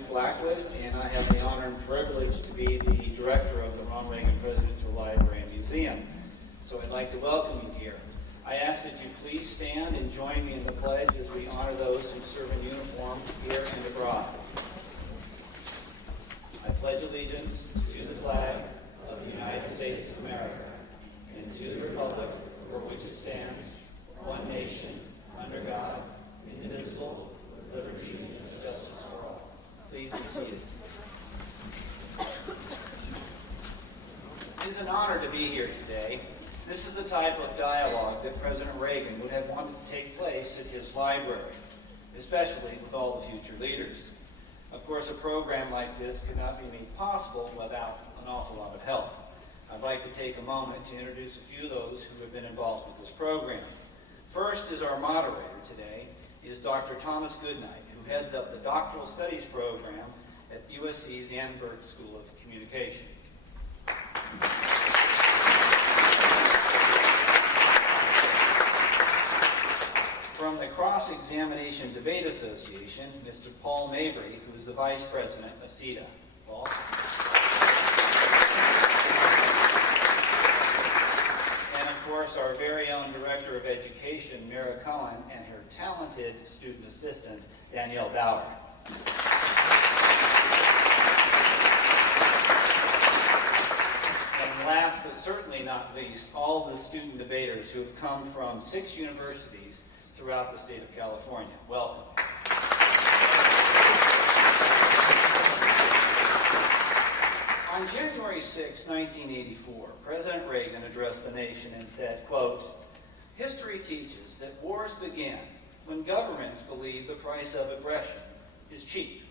Blackwood, and I have the honor and privilege to be the director of the Ronald Reagan Presidential Library and Museum. So I'd like to welcome you here. I ask that you please stand and join me in the pledge as we honor those who serve in uniform here and abroad. I pledge allegiance to the flag of the United States of America and to the republic for which it stands, one nation, under God, indivisible, with liberty and justice for all. Please be seated. It is an honor to be here today. This is the type of dialogue that President Reagan would have wanted to take place at his library, especially with all the future leaders. Of course, a program like this could not be made possible without an awful lot of help. I'd like to take a moment to introduce a few of those who have been involved with this program. First is our moderator today, is Dr. Thomas Goodnight, who heads up the Doctoral Studies program at USC's Annenberg School of Communication. From the Cross-Examination Debate Association, Mr. Paul Mabry, who is the Vice President of CETA. Paul? And of course, our very own Director of Education, Mara Cohen, and her talented student assistant, Danielle Bauer. And last but certainly not least, all the student debaters who have come from 6 universities throughout the state of California. Welcome. On January 6, 1984, President Reagan addressed the nation and said, quote, "History teaches that wars begin when governments believe the price of aggression is cheap."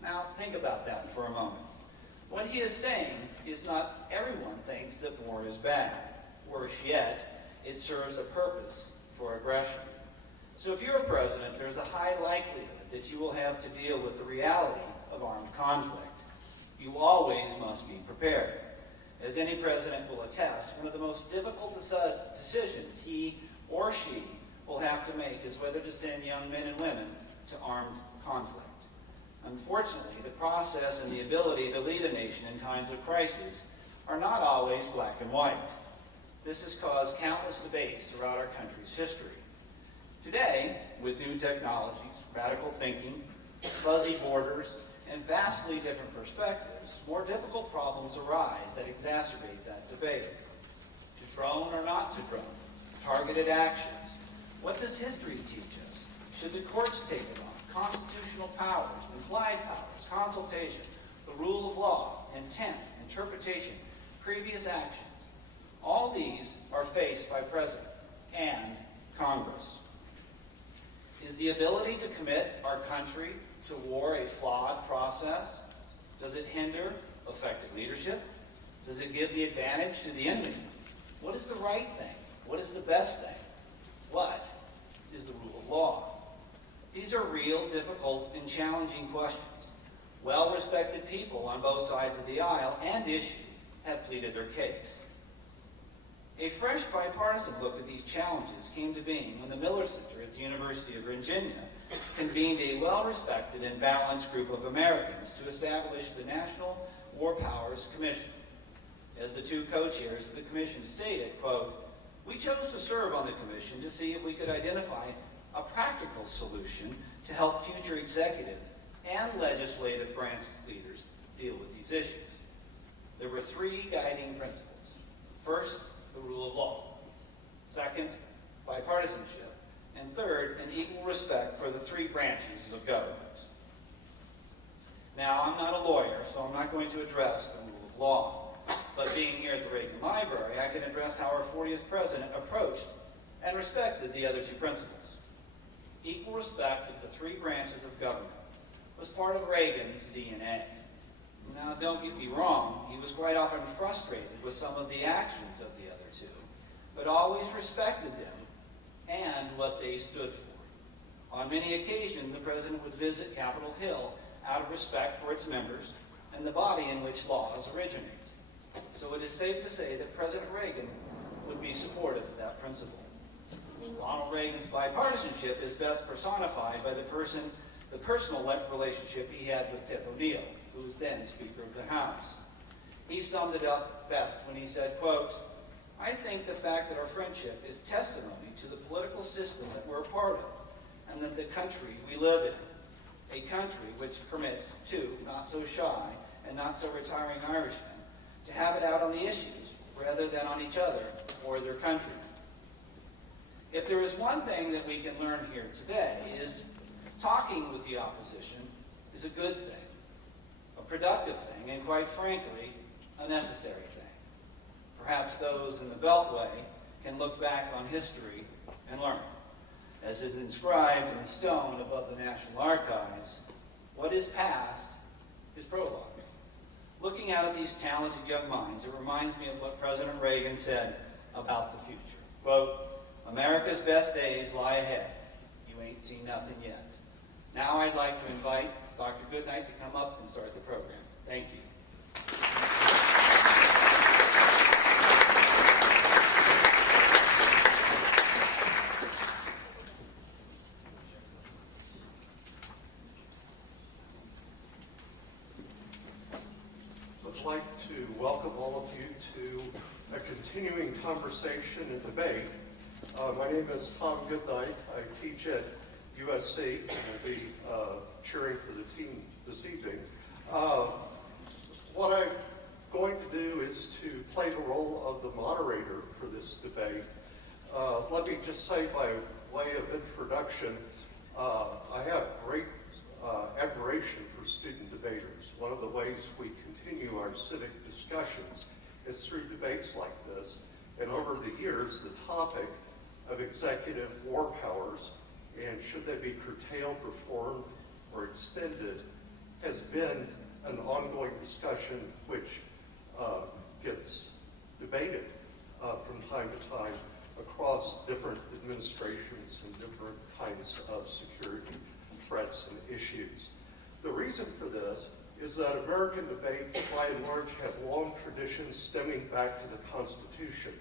Now, think about that for a moment. What he is saying is not everyone thinks that war is bad. Worse yet, it serves a purpose for aggression. So if you're a president, there's a high likelihood that you will have to deal with the reality of armed conflict. You always must be prepared. As any president will attest, one of the most difficult decisions he or she will have to make is whether to send young men and women to armed conflict. Unfortunately, the process and the ability to lead a nation in times of crisis are not always black and white. This has caused countless debates throughout our country's history. Today, with new technologies, radical thinking, fuzzy borders, and vastly different perspectives, more difficult problems arise that exacerbate that debate. To drone or not to drone? Targeted actions. What does history teach us? Should the courts take it on? Constitutional powers, implied powers, consultation, the rule of law, intent, interpretation, previous actions. All these are faced by President and Congress. Is the ability to commit our country to war a flawed process? Does it hinder effective leadership? Does it give the advantage to the enemy? What is the right thing? What is the best thing? What is the rule of law? These are real, difficult, and challenging questions. Well-respected people on both sides of the aisle and issue have pleaded their case. A fresh bipartisan look at these challenges came to being when the Miller Center at the University of Virginia convened a well-respected and balanced group of Americans to establish the National War Powers Commission. As the 2 co-chairs of the commission stated, quote, "We chose to serve on the commission to see if we could identify a practical solution to help future executive and legislative branch leaders deal with these issues. There were 3 guiding principles. First, the rule of law. Second, bipartisanship. And third, an equal respect for the 3 branches of government." Now, I'm not a lawyer, so I'm not going to address the rule of law. But being here at the Reagan Library, I can address how our 40th president approached and respected the other 2 principles. Equal respect of the 3 branches of government was part of Reagan's DNA. Now, don't get me wrong, he was quite often frustrated with some of the actions of the other 2, but always respected them and what they stood for. On many occasions, the president would visit Capitol Hill out of respect for its members and the body in which laws originate. So it is safe to say that President Reagan would be supportive of that principle. Ronald Reagan's bipartisanship is best personified by the personal relationship he had with Tip O'Neill, who was then Speaker of the House. He summed it up best when he said, quote, "I think the fact that our friendship is testimony to the political system that we're a part of, and that the country we live in, a country which permits two not so shy and not so retiring Irishmen to have it out on the issues rather than on each other or their countrymen." If there is one thing that we can learn here today is talking with the opposition is a good thing, a productive thing, and quite frankly, a necessary thing. Perhaps those in the Beltway can look back on history and learn. As is inscribed in stone above the National Archives, what is past is prologue. Looking out at these talented young minds, it reminds me of what President Reagan said about the future. Quote, "America's best days lie ahead. You ain't seen nothing yet." Now I'd like to invite Dr. Goodnight to come up and start the program. Thank you. I'd like to welcome all of you to a continuing conversation and debate. My name is Tom Goodnight. I teach at USC and will be cheering for the team this evening. What I'm going to do is to play the role of the moderator for this debate. Let me just say by way of introduction, I have great admiration for student debaters. One of the ways we continue our civic discussions is through debates like this. And over the years, the topic of executive war powers and should they be curtailed, reformed, or extended has been an ongoing discussion which gets debated from time to time across different administrations and different kinds of security threats and issues. The reason for this is that American debates, by and large, have long traditions stemming back to the Constitution.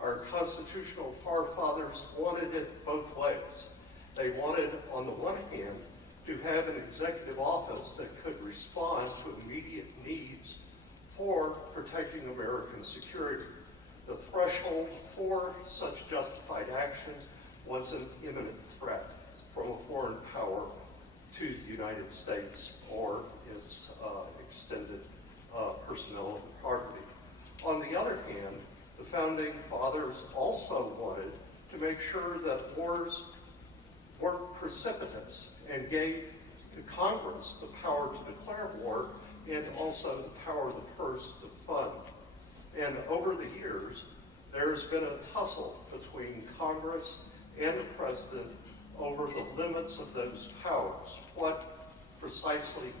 Our constitutional forefathers wanted it both ways. They wanted, on the one hand, to have an executive office that could respond to immediate needs for protecting American security. The threshold for such justified actions was an imminent threat from a foreign power to the United States or its extended personnel and property. On the other hand, the Founding Fathers also wanted to make sure that wars weren't precipitous and gave to Congress the power to declare war and also the power of the purse to fund. And over the years, there's been a tussle between Congress and the President over the limits of those powers. What precisely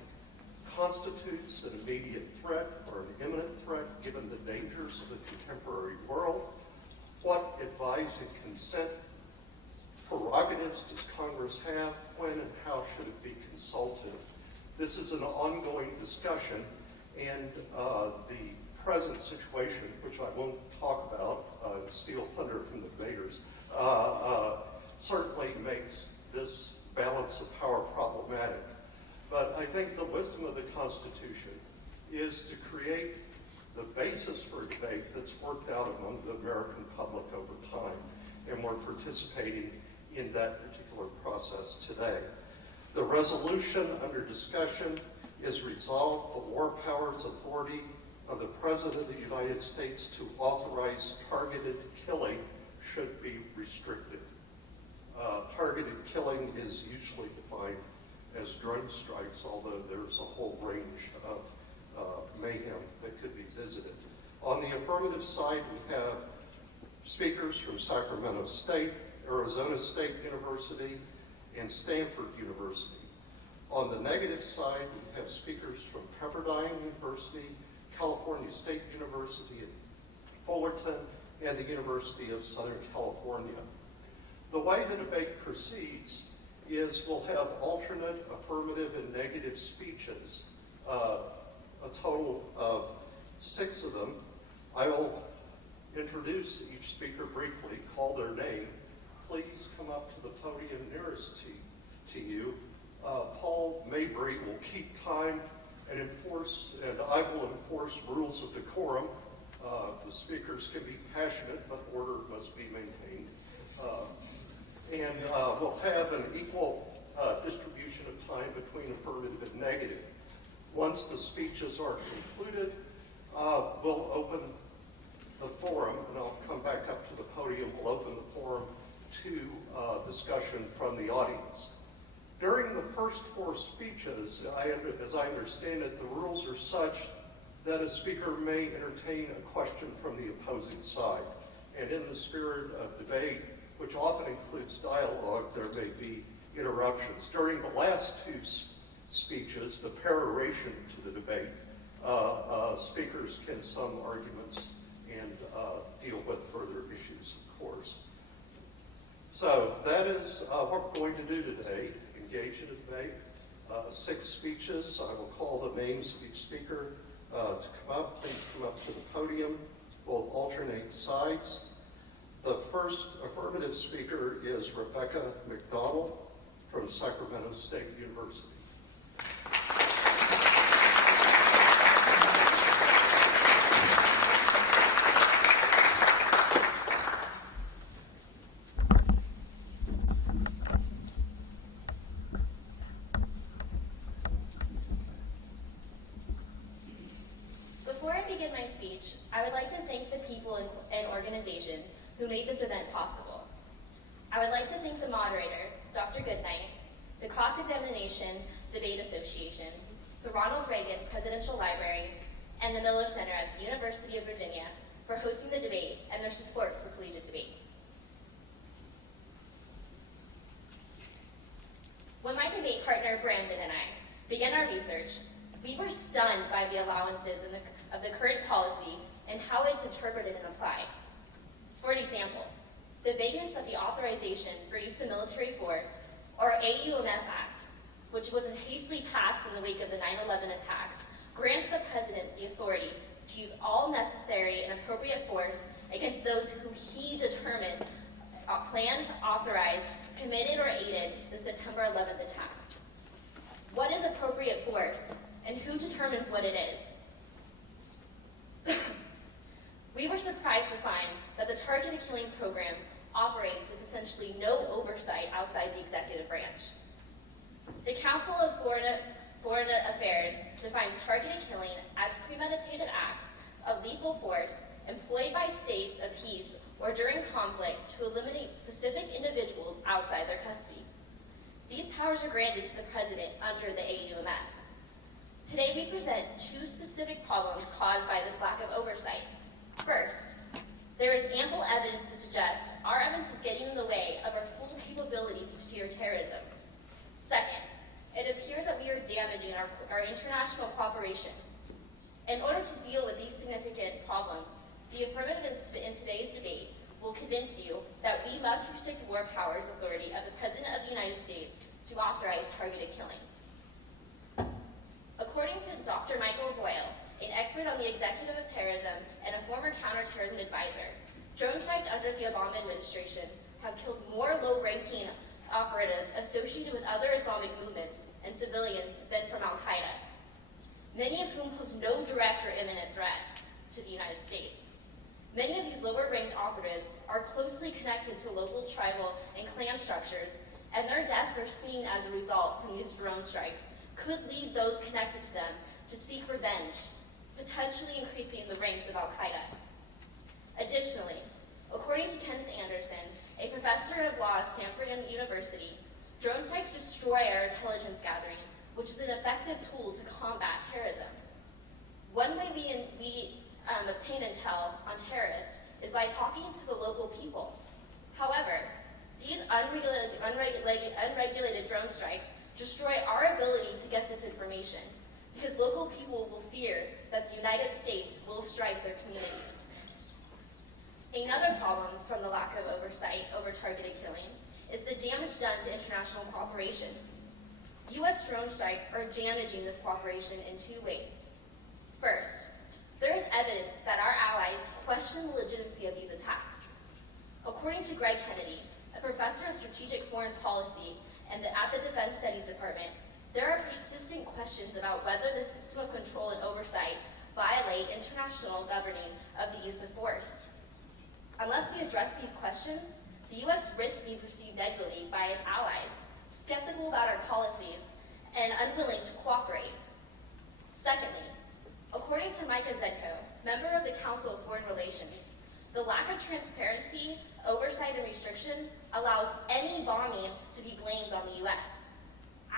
constitutes an immediate threat or an imminent threat given the dangers of the contemporary world? What advice and consent prerogatives does Congress have? When and how should it be consulted? This is an ongoing discussion, and the present situation, which I won't talk about, steal thunder from the debaters, certainly makes this balance of power problematic. But I think the wisdom of the Constitution is to create the basis for a debate that's worked out among the American public over time, and we're participating in that particular process today. The resolution under discussion is resolved the war powers authority of the President of the United States to authorize targeted killing should be restricted. Targeted killing is usually defined as drone strikes, although there's a whole range of mayhem that could be visited. On the affirmative side, we have speakers from Sacramento State, Arizona State University, and Stanford University. On the negative side, we have speakers from Pepperdine University, California State University at Fullerton, and the University of Southern California. The way the debate proceeds is we'll have alternate affirmative and negative speeches, a total of 6 of them. I will introduce each speaker briefly, call their name, please come up to the podium nearest to you. Paul Mabry will keep time and I will enforce rules of decorum. The speakers can be passionate, but order must be maintained. We'll have an equal distribution of time between affirmative and negative. Once the speeches are concluded, we'll open the forum, and I'll come back up to the podium. We'll open the forum to discussion from the audience. During the first four speeches, as I understand it, the rules are such that a speaker may entertain a question from the opposing side. And in the spirit of debate, which often includes dialogue, there may be interruptions. During the last two speeches, the peroration to the debate, speakers can sum arguments and deal with further issues, of course. So that is what we're going to do today, engage in a debate. 6 speeches. I will call the names of each speaker to come up. Please come up to the podium. We'll alternate sides. The first affirmative speaker is Rebecca McDonald from Sacramento State University. Before I begin my speech, I would like to thank the people and organizations who made this event possible. I would like to thank the moderator, Dr. Goodnight, the Cross-Examination Debate Association, the Ronald Reagan Presidential Library, and the Miller Center at the University of Virginia for hosting the debate and their support for collegiate debate. When my debate partner, Brandon, and I began our research, we were stunned by the allowances of the current policy and how it's interpreted and applied. For an example, the vagueness of the Authorization for Use of Military Force, or AUMF Act, which was hastily passed in the wake of the 9/11 attacks, grants the President the authority to use all necessary and appropriate force against those who he determined planned, authorized, committed, or aided the September 11th attacks. What is appropriate force, and who determines what it is? We were surprised to find that the targeted killing program operates with essentially no oversight outside the executive branch. The Council of Foreign Affairs defines targeted killing as premeditated acts of lethal force employed by states of peace or during conflict to eliminate specific individuals outside their custody. These powers are granted to the President under the AUMF. Today we present 2 specific problems caused by this lack of oversight. First, there is ample evidence to suggest our evidence is getting in the way of our full capability to steer terrorism. Second, it appears that we are damaging our international cooperation. In order to deal with these significant problems, the affirmative in today's debate will convince you that we must restrict war powers authority of the President of the United States to authorize targeted killing. According to Dr. Michael Boyle, an expert on the executive of terrorism and a former counterterrorism advisor, drone strikes under the Obama administration have killed more low-ranking operatives associated with other Islamic movements and civilians than from al-Qaeda, many of whom pose no direct or imminent threat to the United States. Many of these lower-ranked operatives are closely connected to local, tribal, and clan structures, and their deaths are seen as a result from these drone strikes could lead those connected to them to seek revenge, potentially increasing the ranks of al-Qaeda. Additionally, according to Kenneth Anderson, a professor of law at Stanford University, drone strikes destroy our intelligence gathering, which is an effective tool to combat terrorism. One way we obtain intel on terrorists is by talking to the local people. However, these unregulated drone strikes destroy our ability to get this information because local people will fear that the United States will strike their communities. Another problem from the lack of oversight over targeted killing is the damage done to international cooperation. U.S. drone strikes are damaging this cooperation in 2 ways. First, there is evidence that our allies question the legitimacy of these attacks. According to Greg Kennedy, a a professor of strategic foreign policy at the Defense Studies Department, there are persistent questions about whether the system of control and oversight violate international governing of the use of force. Unless we address these questions, the U.S. risks being perceived negatively by its allies, skeptical about our policies, and unwilling to cooperate. Secondly, according to Micah Zedko, member of the Council of Foreign Relations, the lack of transparency, oversight, and restriction allows any bombing to be blamed on the U.S.,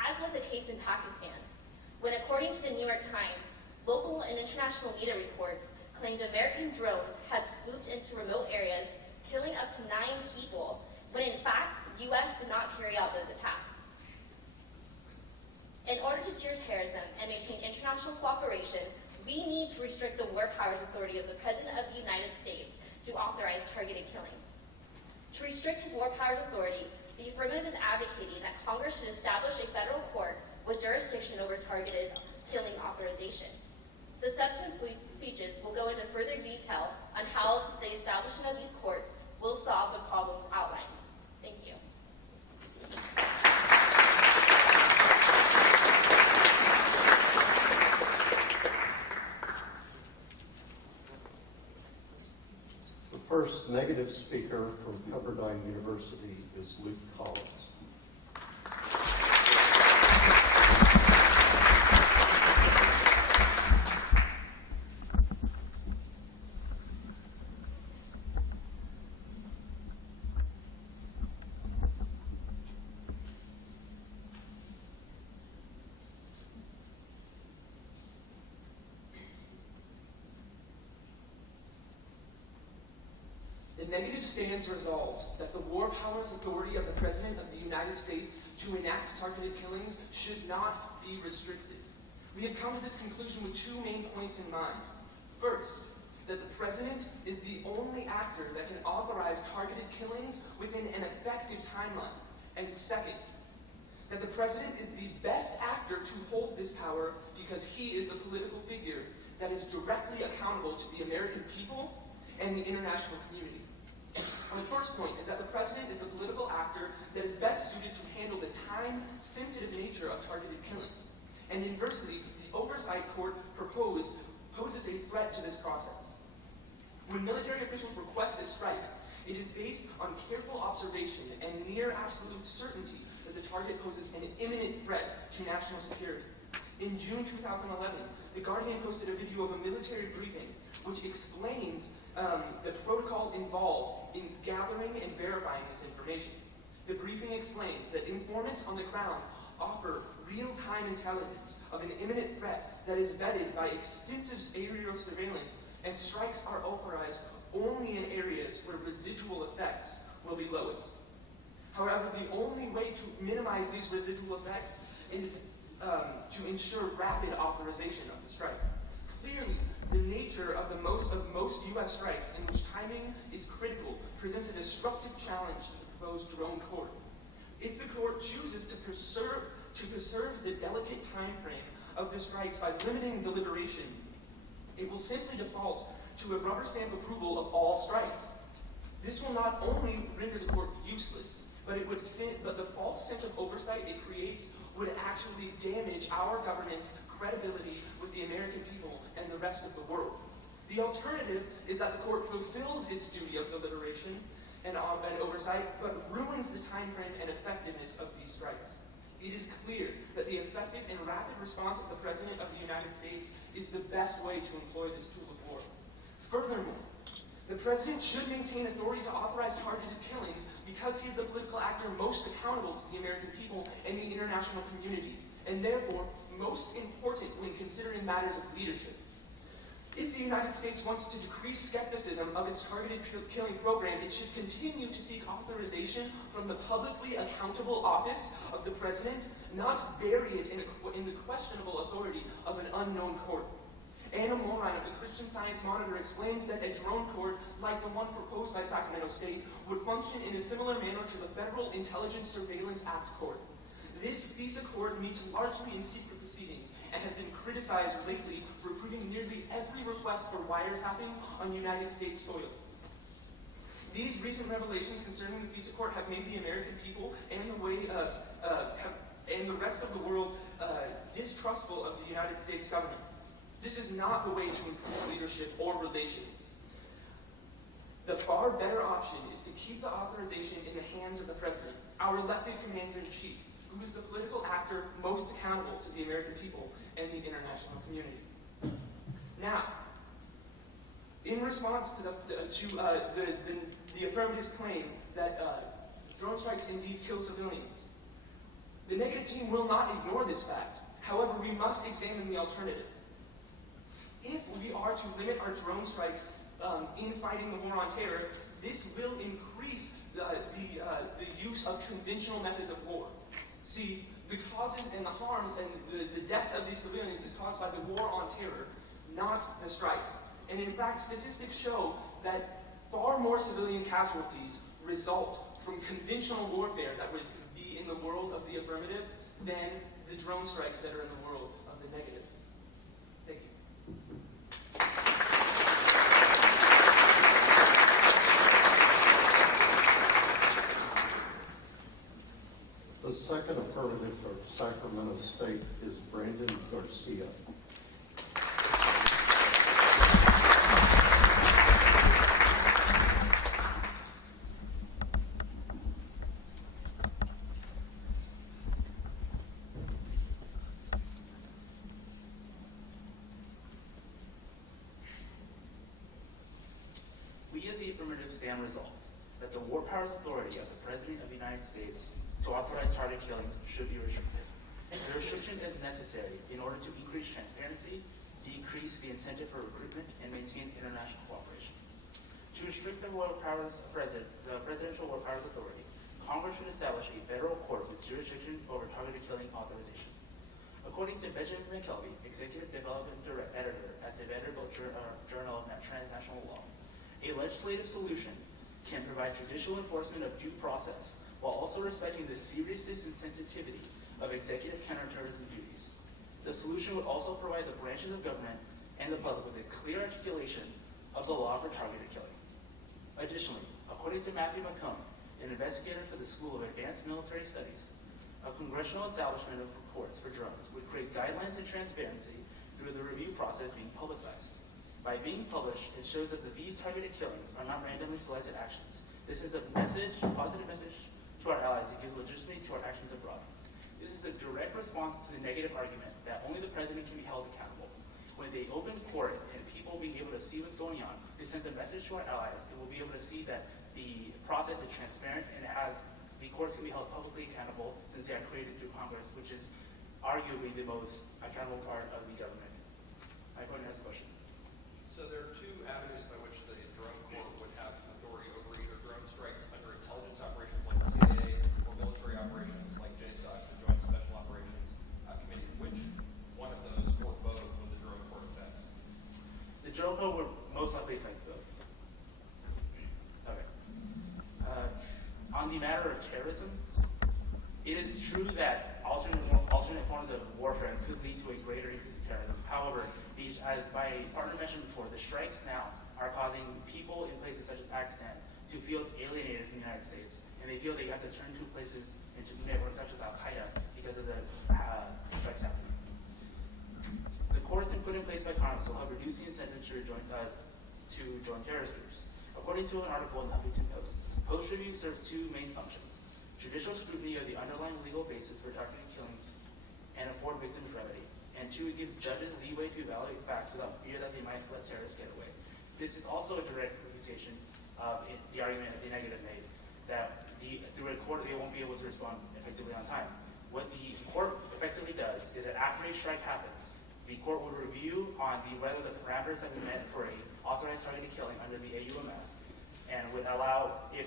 as was the case in Pakistan, when, according to the New York Times, local and international media reports claimed American drones had swooped into remote areas, killing up to 9 people, when in fact, the U.S. did not carry out those attacks. In order to deter terrorism and maintain international cooperation, we need to restrict the war powers authority of the President of the United States to authorize targeted killing. To restrict his war powers authority, the Affirmative is advocating that Congress should establish a federal court with jurisdiction over targeted killing authorization. The substance speeches will go into further detail on how the establishment of these courts will solve the problems outlined. Thank you. The first negative speaker from Pepperdine University is Luke Collins. The negative stands resolved that the war powers authority of the President of the United States to enact targeted killings should not be restricted. We have come to this conclusion with 2 main points in mind. First, that the President is the only actor that can authorize targeted killings within an effective timeline. And second, that the President is the best actor to hold this power because he is the political figure that is directly accountable to the American people and the international community. My first point is that the President is the political actor that is best suited to handle the time-sensitive nature of targeted killings. And inversely, the Oversight Court poses a threat to this process. When military officials request a strike, it is based on careful observation and near absolute certainty that the target poses an imminent threat to national security. In June 2011, The Guardian posted a video of a military briefing which explains the protocol involved in gathering and verifying this information. The briefing explains that informants on the ground offer real-time intelligence of an imminent threat that is vetted by extensive aerial surveillance, and strikes are authorized only in areas where residual effects will be lowest. However, the only way to minimize these residual effects is to ensure rapid authorization of the strike. Clearly, the nature of most U.S. strikes, in which timing is critical, presents a disruptive challenge to the proposed drone court. If the court chooses to preserve the delicate time frame of the strikes by limiting deliberation, it will simply default to a rubber stamp approval of all strikes. This will not only render the court useless, but the false sense of oversight it creates would actually damage our government's credibility with the American people and the rest of the world. The alternative is that the court fulfills its duty of deliberation and oversight, but ruins the time frame and effectiveness of these strikes. It is clear that the effective and rapid response of the President of the United States is the best way to employ this tool of war. Furthermore, the President should maintain authority to authorize targeted killings because he is the political actor most accountable to the American people and the international community, and therefore most important when considering matters of leadership. If the United States wants to decrease skepticism of its targeted killing program, it should continue to seek authorization from the publicly accountable office of the President, not bury it in the questionable authority of an unknown court. Anna Moran of the Christian Science Monitor explains that a drone court, like the one proposed by Sacramento State, would function in a similar manner to the Federal Intelligence Surveillance Act court. This FISA court meets largely in secret proceedings and has been criticized lately for approving nearly every request for wiretapping on United States soil. These recent revelations concerning the FISA court have made the American people and the rest of the world distrustful of the United States government. This is not the way to improve leadership or relations. The far better option is to keep the authorization in the hands of the president, our elected commander-in-chief, who is the political actor most accountable to the American people and the international community. Now, in response to the affirmative's claim that drone strikes indeed kill civilians, the negative team will not ignore this fact. However, we must examine the alternative. If we are to limit our drone strikes in fighting the war on terror, this will increase the use of conventional methods of war. See, the causes and the harms and the deaths of these civilians is caused by the war on terror, not the strikes. And in fact, statistics show that far more civilian casualties result from conventional warfare that would be in the world of the affirmative than the drone strikes that are in the world of the negative. Thank you. The second affirmative for Sacramento State is Brandon Garcia. We as the affirmative stand resolved that the war powers authority of the President of the United States to authorize target killing should be restricted. The restriction is necessary in order to increase transparency, decrease the incentive for recruitment, and maintain international cooperation. To restrict the presidential war powers authority, Congress should establish a federal court with jurisdiction over targeted killing authorization. According to Benjamin McKelvey, Executive Development Editor at the Vanderbilt Journal of Transnational Law, a legislative solution can provide judicial enforcement of due process while also respecting the seriousness and sensitivity of executive counterterrorism duties. The solution would also provide the branches of government and the public with a clear articulation of the law for targeted killing. Additionally, according to Matthew McComb, an investigator for the School of Advanced Military Studies, a congressional establishment of courts for drones would create guidelines and transparency through the review process being publicized. By being published, it shows that these targeted killings are not randomly selected actions. This is a positive message to our allies that gives legitimacy to our actions abroad. This is a direct response to the negative argument that only the president can be held accountable. When they open court and people being able to see what's going on, it sends a message to our allies and we'll be able to see that the process is transparent and the courts can be held publicly accountable since they are created through Congress, which is arguably the most accountable part of the government. My opponent has a question. So there are two avenues by which the drone court would have authority over either drone strikes under intelligence operations like the CIA or military operations like JSOC, the Joint Special Operations Committee. Which one of those or both would the drone court affect? The drone court would most likely affect both. Okay. On the matter of terrorism, it is true that alternate forms of warfare could lead to a greater increase in terrorism. However, as my partner mentioned before, the strikes now are causing people in places such as Pakistan to feel alienated from the United States, and they feel they have to turn to places into networks such as Al-Qaeda because of the strikes happening. The courts put in place by Congress will help reduce the incentive to join terrorist groups. According to an article in the Huffington Post, post review serves two main functions: judicial scrutiny of the underlying legal basis for targeted killings and afford victims remedy. And two, it gives judges leeway to evaluate facts without fear that they might let terrorists get away. This is also a direct refutation of the argument of the negative made, that through a court they won't be able to respond effectively on time. What the court effectively does is that after a strike happens, the court will review on whether the parameters have been met for a authorized targeted killing under the AUMF, and would allow, if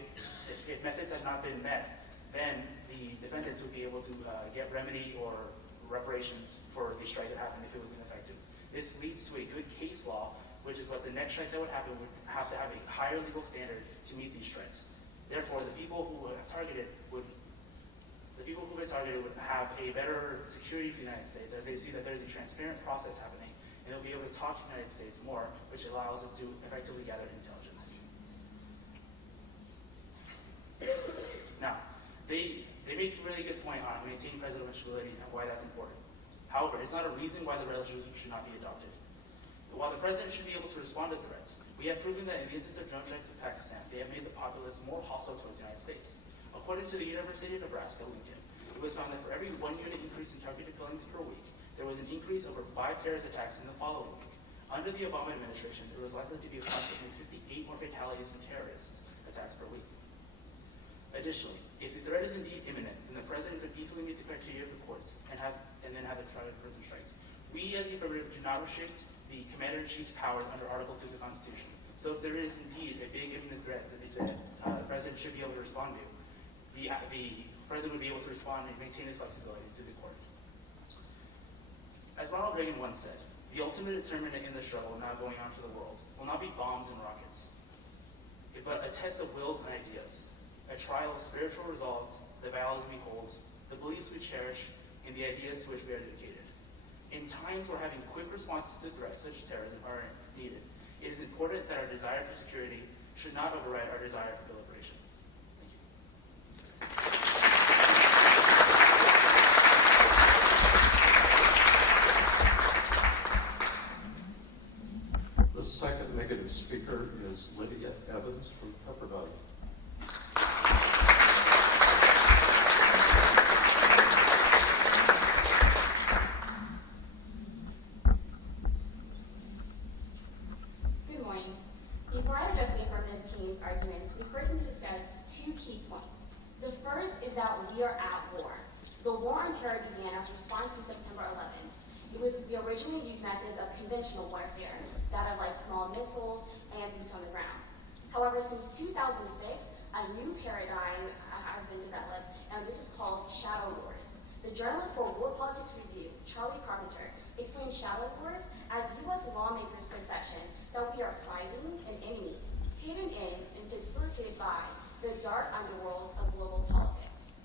methods have not been met, then the defendants would be able to get remedy or reparations for the strike that happened if it was ineffective. This leads to a good case law, which is what the next strike that would happen would have to have a higher legal standard to meet these strikes. Therefore, the people who are targeted would have a better security for the United States as they see that there's a transparent process happening, and they'll be able to talk to the United States more, which allows us to effectively gather intelligence. They make a really good point on maintaining presidentiality and why that's important. However, it's not a reason why the resolution should not be adopted. While the president should be able to respond to threats, we have proven that in the instance of drone strikes in Pakistan, they have made the populace more hostile towards the United States. According to the University of Nebraska, Lincoln, it was found that for every 1 unit increase in targeted killings per week, there was an increase over 5 terrorist attacks in the following week. Under the Obama administration, there was likely to be approximately 58 more fatalities from terrorist attacks per week. Additionally, if the threat is indeed imminent, then the president could easily meet the criteria of the courts and then have the targeted prison strikes. We, as the Affirmative, do not restrict the Commander-in-Chief's powers under Article 2 of the Constitution. So if there is indeed a big imminent threat that the president should be able to respond to, the president would be able to respond and maintain his flexibility to the court. As Ronald Reagan once said, the ultimate determinant in the struggle now going on for the world will not be bombs and rockets, but a test of wills and ideas, a trial of spiritual resolve, the values we hold, the beliefs we cherish, and the ideas to which we are dedicated. In times where having quick responses to threats such as terrorism are needed, it is important that our desire for security should not override our desire for deliberation. Thank you. The second negative speaker is Lydia Evans from Pepperdine. Good morning. Before I address the affirmative team's arguments, we first need to discuss 2 key points. The first is that we are at war. The war on terror began as a response to September 11th. It was the originally used methods of conventional warfare, that of like small missiles and boots on the ground. However, since 2006, a new paradigm has been developed, and this is called shadow wars. The journalist for War Politics Review, Charlie Carpenter, explained shadow wars as U.S. lawmakers' perception that we are fighting an enemy hidden in and facilitated by the dark underworld of global politics.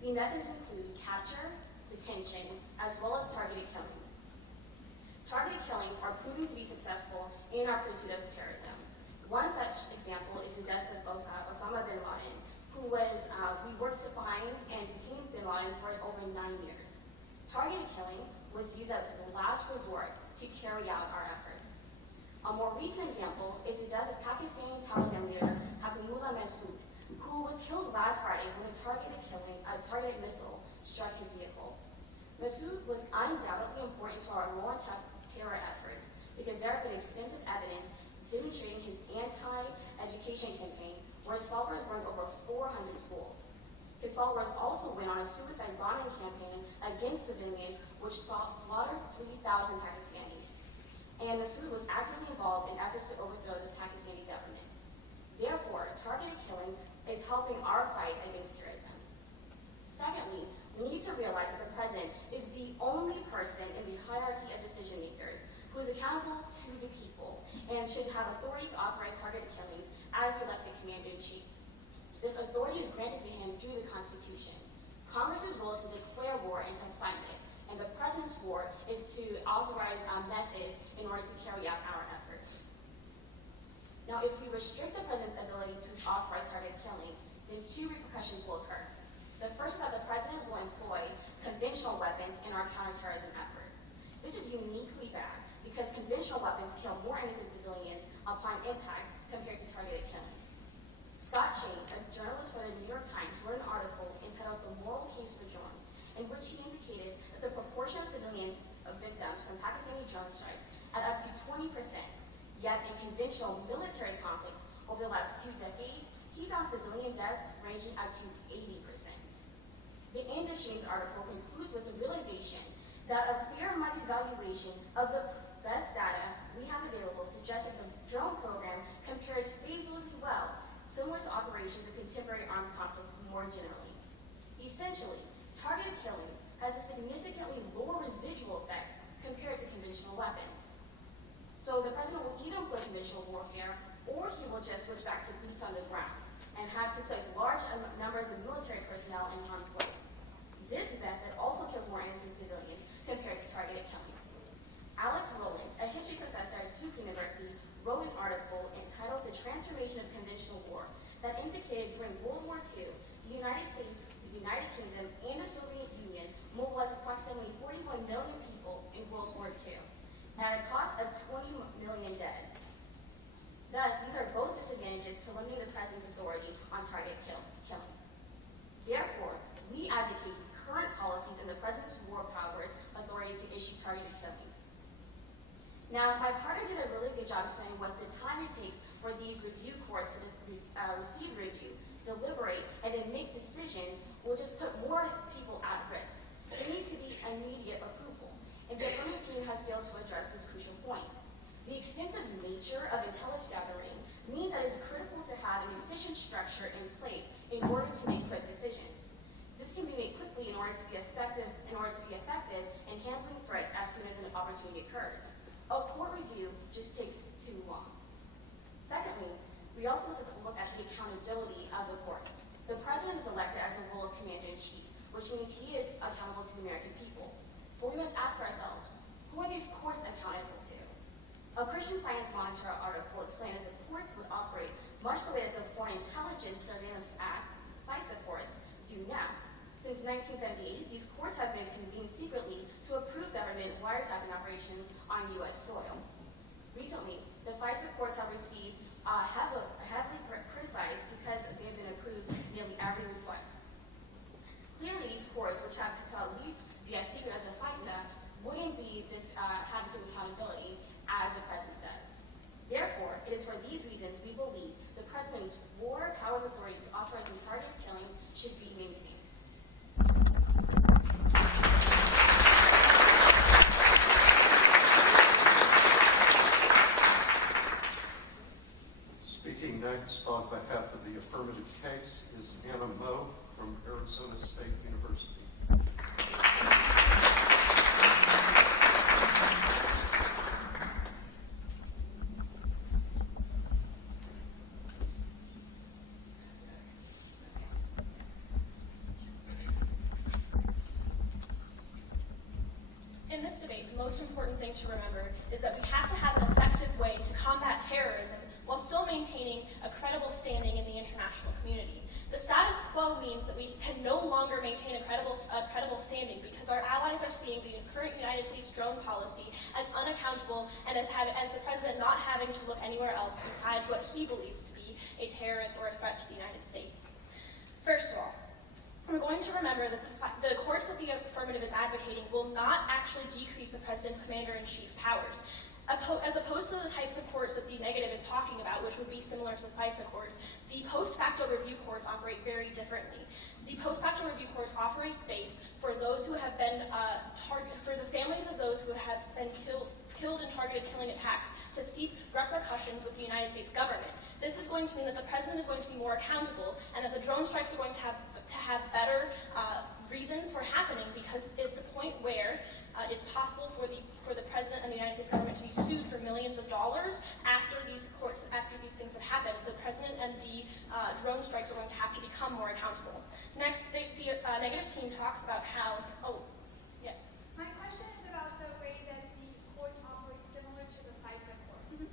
The methods include capture, detention, as well as targeted killings. Targeted killings are proven to be successful in our pursuit of terrorism. One such example is the death of Osama bin Laden, who was, we worked to find and detain bin Laden for over 9 years. Targeted killing was used as the last resort to carry out our efforts. A more recent example is the death of Pakistani Taliban leader Hakamullah Massoud, who was killed last Friday when a targeted missile struck his vehicle. Massoud was undoubtedly important to our war on terror efforts because there have been extensive evidence demonstrating his anti-education campaign, where his followers burned over 400 schools. His followers also went on a suicide bombing campaign against civilians, which slaughtered 3,000 Pakistanis. And Massoud was actively involved in efforts to overthrow the Pakistani government. Therefore, targeted killing is helping our fight against terrorism. Secondly, we need to realize that the president is the only person in the hierarchy of decision makers who is accountable to the people and should have authority to authorize targeted killings as the elected commander-in-chief. This authority is granted to him through the Constitution. Congress's role is to declare war and to fund it, and the president's war is to authorize methods in order to carry out our efforts. Now, if we restrict the president's ability to authorize targeted killing, then 2 repercussions will occur. The first is that the president will employ conventional weapons in our counterterrorism efforts. This is uniquely bad because conventional weapons kill more innocent civilians upon impact compared to targeted killings. Scott Shane, a journalist for the New York Times, wrote an article entitled "The Moral Case for Drones," in which he indicated that the proportion of civilians victims from Pakistani drone strikes at up to 20%, yet in conventional military conflicts over the last 2 decades, he found civilian deaths ranging up to 80%. The end of Shane's article concludes with the realization that a fair-minded evaluation of the best data we have available suggests that the drone program compares favorably well, similar to operations of contemporary armed conflicts more generally. Essentially, targeted killings has a significantly lower residual effect compared to conventional weapons. So the president will either employ conventional warfare, or he will just switch back to boots on the ground and have to place large numbers of military personnel in harm's way. This method also kills more innocent civilians compared to targeted killings. Alex Rowland, a history professor at Duke University, wrote an article entitled "The Transformation of Conventional War" that indicated during World War II, the United States the United Kingdom and the Soviet Union mobilized approximately 41 million people in World War II, at a cost of 20 million dead. Thus, these are both disadvantages to limiting the president's authority on target killing. Therefore, we advocate current policies in the president's war powers authority to issue targeted killings. Now, my partner did a really good job explaining what the time it takes for these review courts to receive review, deliberate, and then make decisions will just put more people at risk. There needs to be immediate approval, and the affirmative team has failed to address this crucial point. The extensive nature of intelligence gathering means that it is critical to have an efficient structure in place in order to make quick decisions. This can be made quickly in order to be effective in handling threats as soon as an opportunity occurs. A court review just takes too long. Secondly, we also have to look at the accountability of the courts. The president is elected as the role of commander-in-chief, which means he is accountable to the American people. But we must ask ourselves, who are these courts accountable to? A Christian Science Monitor article explained that the courts would operate much the way that the Foreign Intelligence Surveillance Act, FISA courts, do now. Since 1978, these courts have been convened secretly to approve government wiretapping operations on U.S. soil. Recently, the FISA courts have received heavily criticized because they have been approved nearly every request. Clearly, these courts, which have to at least be as secret as a FISA, wouldn't be have the same accountability as the president does. Therefore, it is for these reasons we believe the president's war powers authority to authorize and target killings should be maintained. Speaking next on behalf of the affirmative case is Anna Moe from Arizona State University. In this debate, the most important thing to remember is that we have to have an effective way to combat terrorism while still maintaining a credible standing in the international community. The status quo means that we can no longer maintain a credible standing because our allies are seeing the current United States drone policy as unaccountable and as the president not having to look anywhere else besides what he believes to be a terrorist or a threat to the United States. First of all, we're going to remember that the courts that the affirmative is advocating will not actually decrease the president's commander-in-chief powers. As opposed to the types of courts that the negative is talking about, which would be similar to the FISA courts, the post-facto review courts operate very differently. The post-facto review courts offer a space for those who have been for the families of those who have been killed in targeted killing attacks to seek repercussions with the United States government. This is going to mean that the president is going to be more accountable and that the drone strikes are going to have better reasons for happening, because it's the point where it's possible for the president and the United States government to be sued for millions of dollars after these things have happened. The president and the drone strikes are going to have to become more accountable. Next, the negative team talks about how, yes. My question is about the way that these courts operate similar to the FISA courts.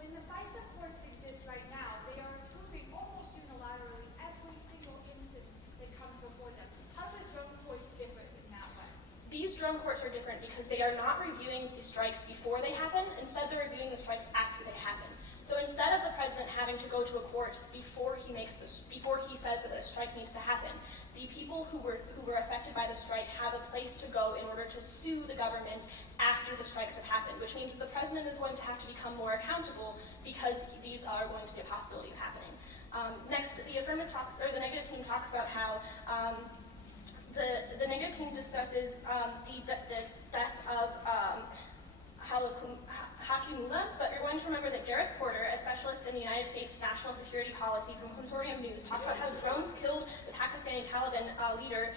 When the FISA courts exist right now, they are approving almost unilaterally every single instance that comes before them. How are the drone courts different in that way? These drone courts are different because they are not reviewing the strikes before they happen. Instead, they're reviewing the strikes after they happen. So instead of the president having to go to a court before he says that a strike needs to happen, the people who were affected by the strike have a place to go in order to sue the government after the strikes have happened, which means that the president is going to have to become more accountable because these are going to be a possibility of happening. Next, the negative team talks about how the negative team discusses the death of Hakimullah, but you're going to remember that Gareth Porter, a specialist in the United States national security policy from Consortium News, talked about how drones killed the Pakistani Taliban leader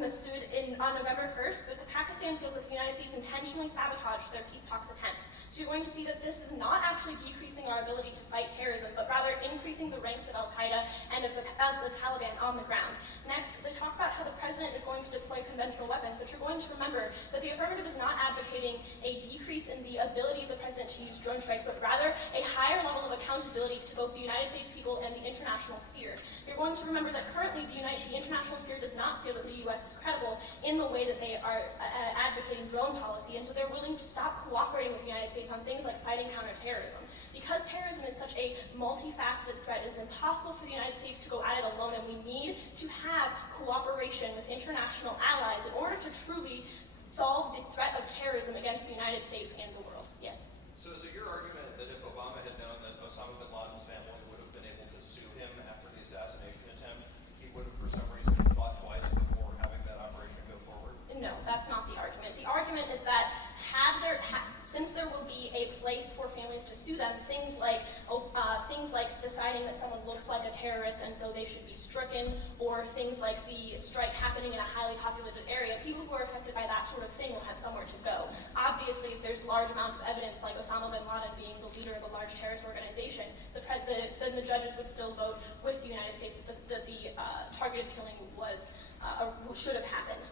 Massoud on November 1st, but Pakistan feels that the United States intentionally sabotaged their peace talks attempts. So you're going to see that this is not actually decreasing our ability to fight terrorism, but rather increasing the ranks of al-Qaeda and of the Taliban on the ground. Next, they talk about how the president is going to deploy conventional weapons, but you're going to remember that the affirmative is not advocating a decrease in the ability of the president to use drone strikes, but rather a higher level of accountability to both the United States people and the international sphere. You're going to remember that currently the international sphere does not feel that the U.S. is credible in the way that they are advocating drone policy, and so they're willing to stop cooperating with the United States on things like fighting counterterrorism. Because terrorism is such a multifaceted threat, it's impossible for the United States to go at it alone, and we need to have cooperation with international allies in order to truly solve the threat of terrorism against the United States and the world. Yes? So is it your argument that if Obama had known that Osama bin Laden's family would have been able to sue him after the assassination attempt, he would have for some reason thought twice before having that operation go forward? No, that's not the argument. The argument is that since there will be a place for families to sue them, things like deciding that someone looks like a terrorist and so they should be stricken, or things like the strike happening in a highly populated area, people who are affected by that sort of thing will have somewhere to go. Obviously, if there's large amounts of evidence, like Osama bin Laden being the leader of a large terrorist organization, then the judges would still vote with the United States that the targeted killing should have happened.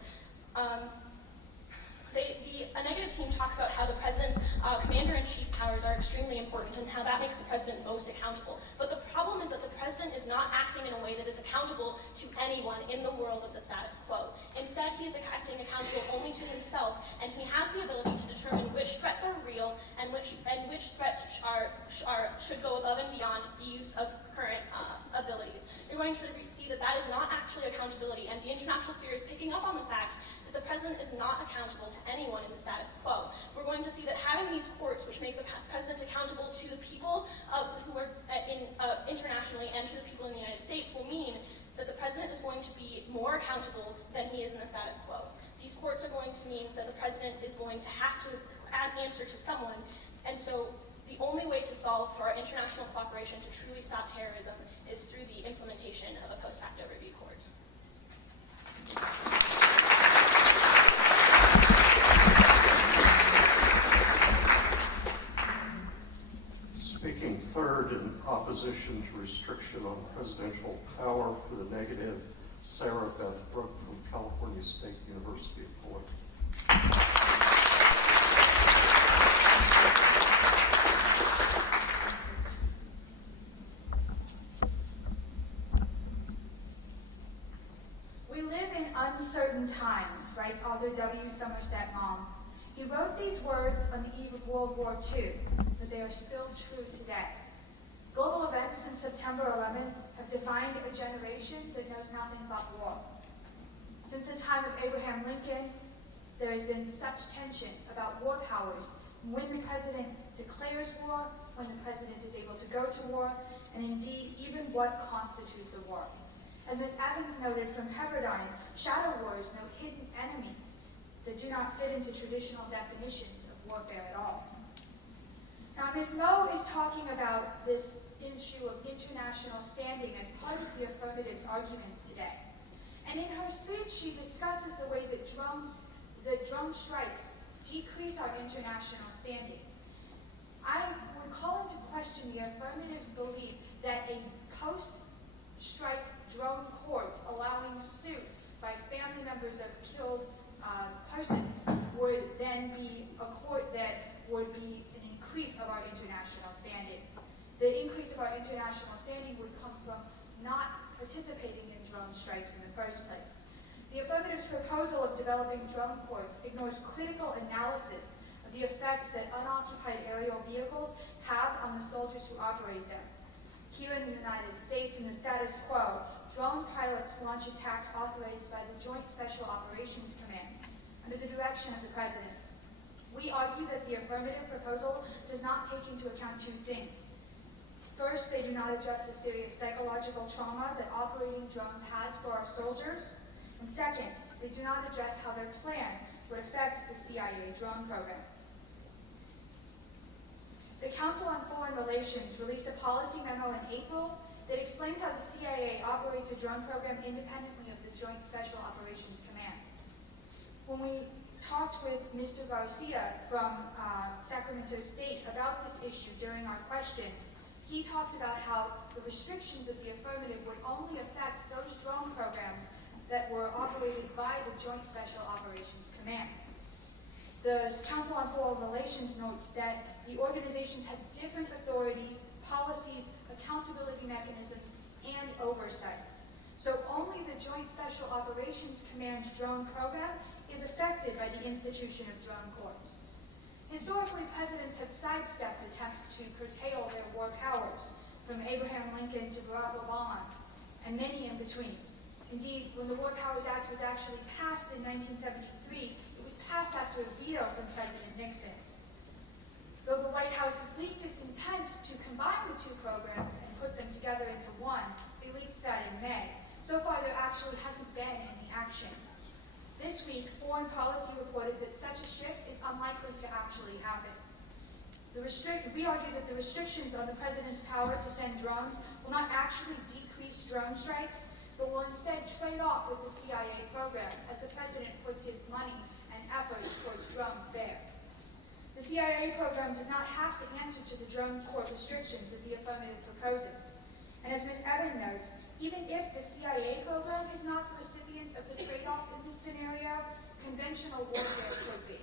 A negative team talks about how the president's commander-in-chief powers are extremely important and how that makes the president most accountable. But the problem is that the president is not acting in a way that is accountable to anyone in the world of the status quo. Instead, he is acting accountable only to himself, and he has the ability to determine which threats are real and which threats should go above and beyond the use of current abilities. You're going to see that that is not actually accountability, and the international sphere is picking up on the fact that the president is not accountable to anyone in the status quo. We're going to see that having these courts, which make the president accountable to the people who are internationally and to the people in the United States, will mean that the president is going to be more accountable than he is in the status quo. These courts are going to mean that the president is going to have to answer to someone, and so the only way to solve for our international cooperation to truly stop terrorism is through the implementation of a post facto review court. Speaking third in opposition to restriction on presidential power for the negative, Sarah Beth Brooke from California State University of Fullerton. We live in uncertain times, writes author W. Somerset Maugham. He wrote these words on the eve of World War II, but they are still true today. Global events since September 11th have defined a generation that knows nothing but war. Since the time of Abraham Lincoln, there has been such tension about war powers, when the president declares war, when the president is able to go to war, and indeed even what constitutes a war. As Ms. Evans noted from Pepperdine, shadow wars know hidden enemies that do not fit into traditional definitions of warfare at all. Now, Ms. Moe is talking about this issue of international standing as part of the affirmative's arguments today. And in her speech, she discusses the way that drone strikes decrease our international standing. I would call into question the affirmative's belief that a post-strike drone court allowing suit by family members of killed persons would then be a court that would be an increase of our international standing. The increase of our international standing would come from not participating in drone strikes in the first place. The affirmative's proposal of developing drone courts ignores critical analysis of the effect that unoccupied aerial vehicles have on the soldiers who operate them. Here in the United States, in the status quo, drone pilots launch attacks authorized by the Joint Special Operations Command under the direction of the President. We argue that the affirmative proposal does not take into account two things. First, they do not address the serious psychological trauma that operating drones has for our soldiers. And second, they do not address how their plan would affect the CIA drone program. The Council on Foreign Relations released a policy memo in April that explains how the CIA operates a drone program independently of the Joint Special Operations Command. When we talked with Mr. Garcia from Sacramento State about this issue during our question, he talked about how the restrictions of the affirmative would only affect those drone programs that were operated by the Joint Special Operations Command. The Council on Foreign Relations notes that the organizations have different authorities, policies, accountability mechanisms, and oversight. So only the Joint Special Operations Command's drone program is affected by the institution of drone courts. Historically, presidents have sidestepped attempts to curtail their war powers, from Abraham Lincoln to Barack Obama, and many in between. Indeed, when the War Powers Act was actually passed in 1973, it was passed after a veto from President Nixon. Though the White House has leaked its intent to combine the two programs and put them together into one, they leaked that in May. So far, there actually hasn't been any action. This week, Foreign Policy reported that such a shift is unlikely to actually happen. We argue that the restrictions on the president's power to send drones will not actually decrease drone strikes, but will instead trade off with the CIA program as the president puts his money and efforts towards drones there. The CIA program does not have to answer to the drone court restrictions that the affirmative proposes. And as Ms. Evan notes, even if the CIA program is not the recipient of the trade-off in this scenario, conventional warfare could be.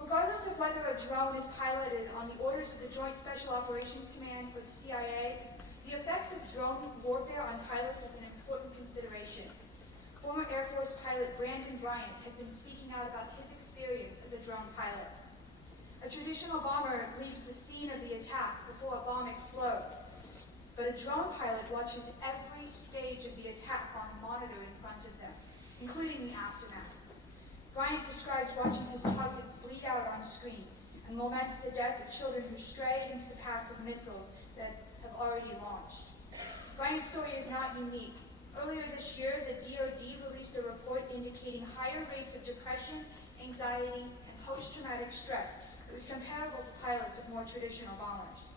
Regardless of whether a drone is piloted on the orders of the Joint Special Operations Command or the CIA, the effects of drone warfare on pilots is an important consideration. Former Air Force pilot Brandon Bryant has been speaking out about his experience as a drone pilot. A traditional bomber leaves the scene of the attack before a bomb explodes, but a drone pilot watches every stage of the attack on a monitor in front of them, including the aftermath. Bryant describes watching his targets bleed out on screen and laments the death of children who stray into the paths of missiles that have already launched. Bryant's story is not unique. Earlier this year, the DoD released a report indicating higher rates of depression, anxiety, and post-traumatic stress that was comparable to pilots of more traditional bombers.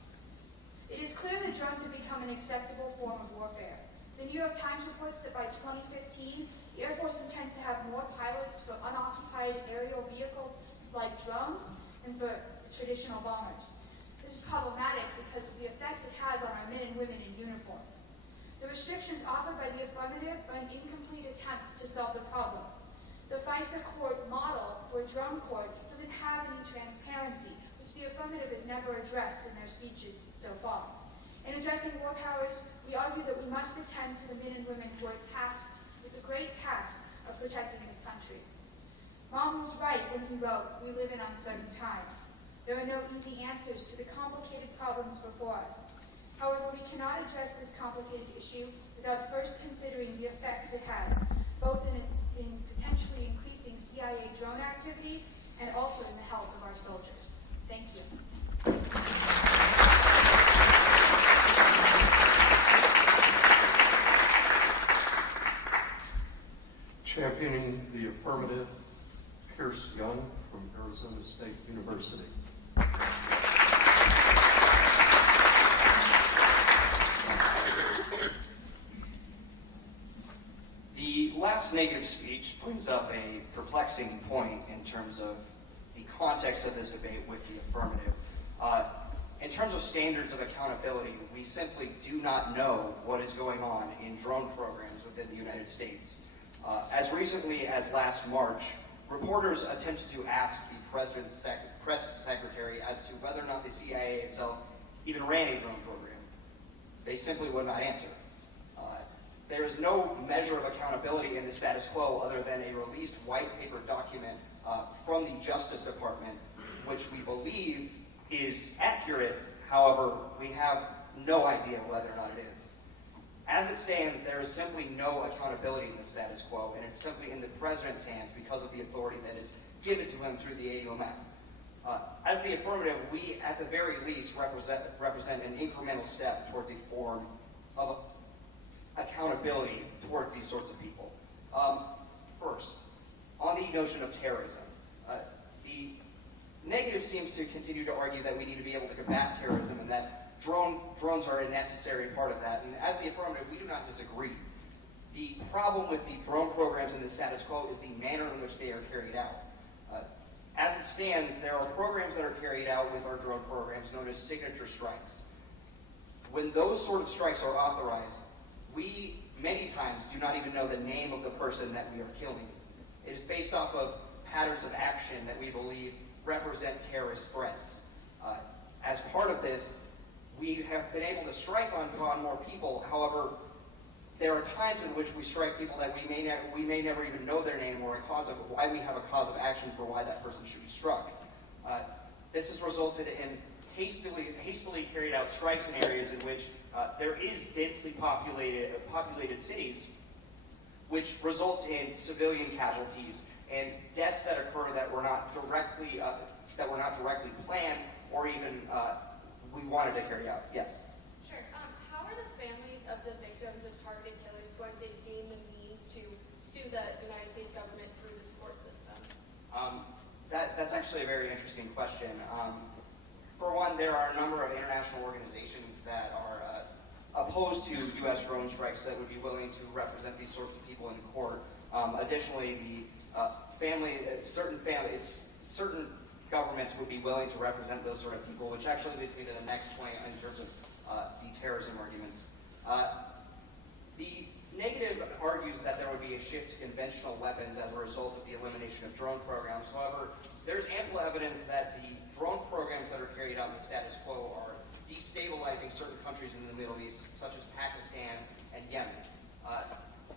It is clear that drones have become an acceptable form of warfare. The New York Times reports that by 2015, the Air Force intends to have more pilots for unoccupied aerial vehicles like drones than for traditional bombers. This is problematic because of the effect it has on our men and women in uniform. The restrictions offered by the affirmative are an incomplete attempt to solve the problem. The FISA court model for a drone court doesn't have any transparency, which the affirmative has never addressed in their speeches so far. In addressing war powers, we argue that we must attend to the men and women who are tasked with the great task of protecting this country. Mom was right when he wrote, "We live in uncertain times. There are no easy answers to the complicated problems before us. However, we cannot address this complicated issue without first considering the effects it has, both in potentially increasing CIA drone activity and also in the health of our soldiers." Thank you. Championing the affirmative, Pierce Young from Arizona State University. The last negative speech brings up a perplexing point in terms of the context of this debate with the affirmative. In terms of standards of accountability, we simply do not know what is going on in drone programs within the United States. As recently as last March, reporters attempted to ask the president's press secretary as to whether or not the CIA itself even ran a drone program. They simply would not answer. There is no measure of accountability in the status quo other than a released white paper document from the Justice Department, which we believe is accurate. However, we have no idea whether or not it is. As it stands, there is simply no accountability in the status quo, and it's simply in the president's hands because of the authority that is given to him through the AUMF. As the affirmative, we at the very least represent an incremental step towards a form of accountability towards these sorts of people. First, on the notion of terrorism, the negative seems to continue to argue that we need to be able to combat terrorism and that drones are a necessary part of that. And as the affirmative, we do not disagree. The problem with the drone programs in the status quo is the manner in which they are carried out. As it stands, there are programs that are carried out with our drone programs known as signature strikes. When those sort of strikes are authorized, we many times do not even know the name of the person that we are killing. It is based off of patterns of action that we believe represent terrorist threats. As part of this, we have been able to strike on more people. However, there are times in which we strike people that we may never even know their name or why we have a cause of action for why that person should be struck. This has resulted in hastily carried out strikes in areas in which there is densely populated cities, which results in civilian casualties and deaths that occur that were not directly planned or even we wanted to carry out. Yes. Sure. How are the families of the victims of targeted killings going to gain the means to sue the United States government through this court system? That's actually a very interesting question. For one, there are a number of international organizations that are opposed to U.S. drone strikes that would be willing to represent these sorts of people in court. Additionally, certain governments would be willing to represent those sort of people, which actually leads me to the next point in terms of the terrorism arguments. The negative argues that there would be a shift to conventional weapons as a result of the elimination of drone programs. However, there's ample evidence that the drone programs that are carried out in the status quo are destabilizing certain countries in the Middle East, such as Pakistan and Yemen.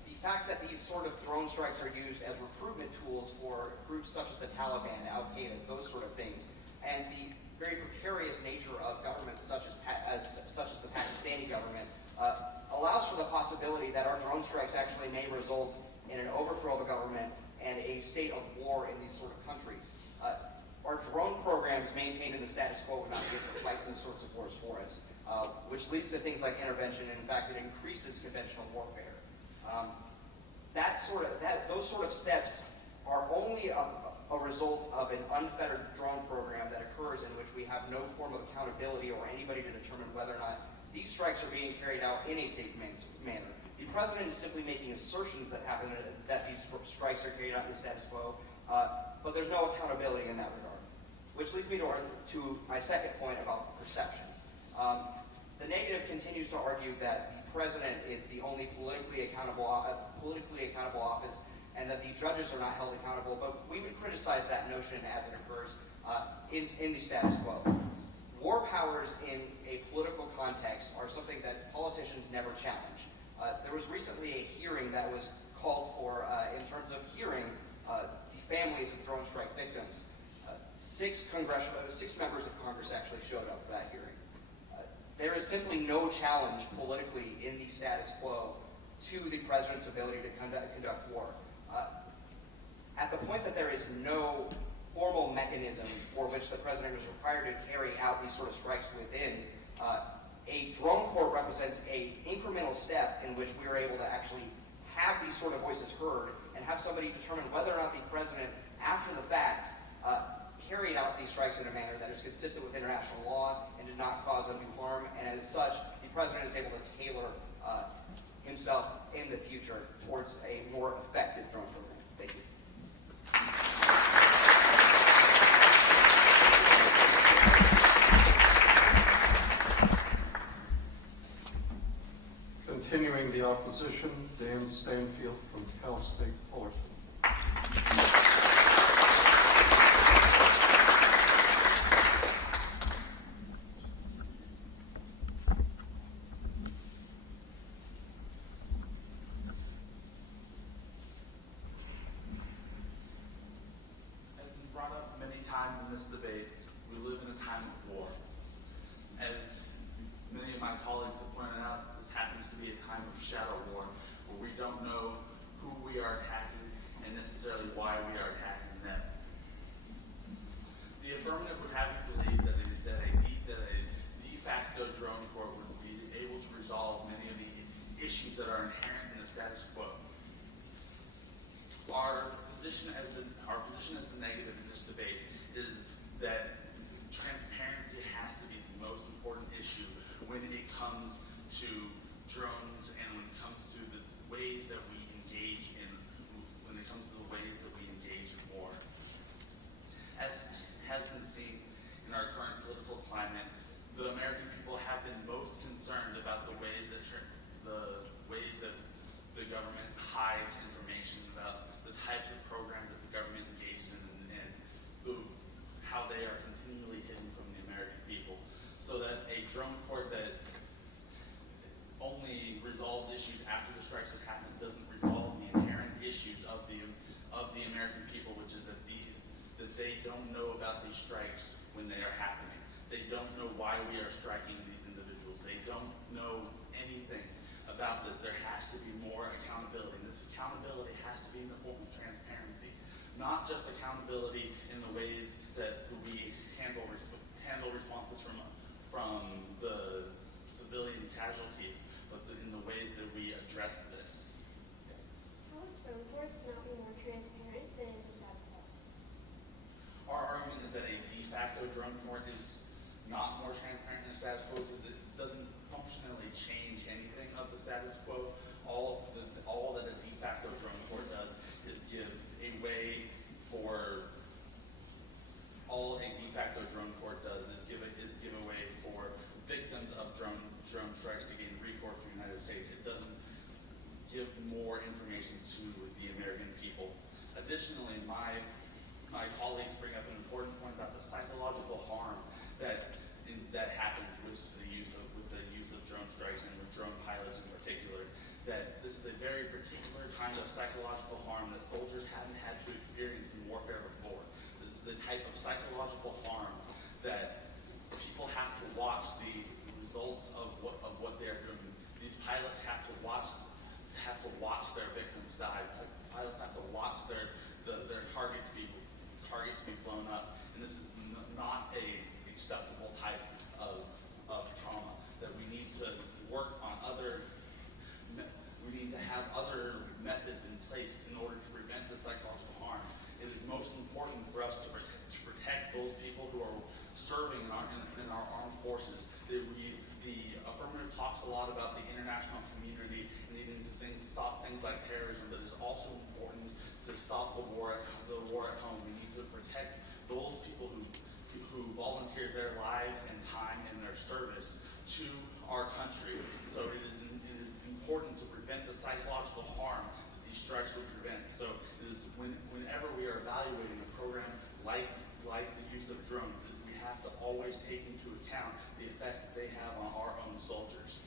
The fact that these sort of drone strikes are used as recruitment tools for groups such as the Taliban, Al-Qaeda, those sort of things, and the very precarious nature of governments such as the Pakistani government allows for the possibility that our drone strikes actually may result in an overthrow of a government and a state of war in these sort of countries. Our drone programs maintained in the status quo would not be able to fight those sorts of wars for us, which leads to things like intervention, and in fact it increases conventional warfare. Those sort of steps are only a result of an unfettered drone program that occurs in which we have no form of accountability or anybody to determine whether or not these strikes are being carried out in a safe manner. The president is simply making assertions that these strikes are carried out in the status quo, but there's no accountability in that regard. Which leads me to my second point about perception. The negative continues to argue that the president is the only politically accountable office and that the judges are not held accountable, but we would criticize that notion as it occurs in the status quo. War powers in a political context are something that politicians never challenge. There was recently a hearing that was called for in terms of hearing the families of drone strike victims. Six members of Congress actually showed up for that hearing. There is simply no challenge politically in the status quo to the president's ability to conduct war. At the point that there is no formal mechanism for which the president is required to carry out these sort of strikes within, a drone court represents an incremental step in which we are able to actually have these sort of voices heard and have somebody determine whether or not the president, after the fact, carried out these strikes in a manner that is consistent with international law and did not cause undue harm, and as such, the president is able to tailor himself in the future towards a more effective drone program. Thank you. Continuing the opposition, Dan Stanfield from Cal State Fullerton. Brought up many times in this debate, we live in a time of war. As many of my colleagues have pointed out, this happens to be a time of shadow war, where we don't know who we are attacking and necessarily why we are attacking them. The affirmative would have you believe that a de facto drone court would be able to resolve many of the issues that are inherent in the status quo. Our position as the negative in this debate is that transparency has to be the most important issue when it comes to drones and when it comes to the ways that we hides information about the types of programs that the government engages in and how they are continually hidden from the American people. So that a drone court that only resolves issues after the strikes have happened doesn't resolve the inherent issues of the American people, which is that they don't know about these strikes when they are happening. They don't know why we are striking these individuals. They don't know anything about this. There has to be more accountability. This accountability has to be in the form of transparency, not just accountability in the ways that we handle responses from the civilian casualties, but in the ways that we address this. How would drone courts not be more transparent than the status quo? Our argument is that a de facto drone court is not more transparent than a status quo because it doesn't functionally change anything of the status quo. All that a de facto drone court does is give a way for victims of drone strikes to gain recourse to the United States. It doesn't give more information to the American people. Additionally, my colleagues bring up an important point about the psychological harm that happens with the use of drone strikes and with drone pilots in particular. That this is a very particular kind of psychological harm that soldiers haven't had to experience in warfare before. This is the type of psychological harm that people have to watch the results of what they're doing. These pilots have to watch their victims die. Pilots have to watch their targets be blown up, and this is not a acceptable type of trauma. That we need to work on we need to have other methods in place in order to prevent the psychological harm. It is most important for us to protect those people who are serving in our armed forces. The Affirmative talks a lot about the international community and needing to stop things like terrorism, but it's also important to stop the war at home. We need to protect those people who volunteer their lives and time and their service to our country. So it is important to prevent the psychological harm that these strikes would prevent. So it is whenever we are evaluating a program like the use of drones, we have to always take into account the effects that they have on our own soldiers.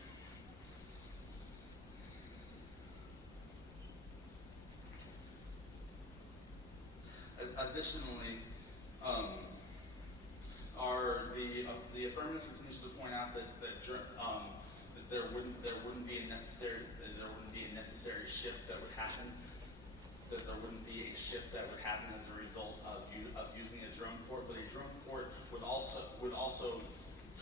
Additionally, the Affirmative continues to point out that there wouldn't be a necessary shift that would happen. That there wouldn't be a shift that would happen as a result of using a drone court, but a drone court would also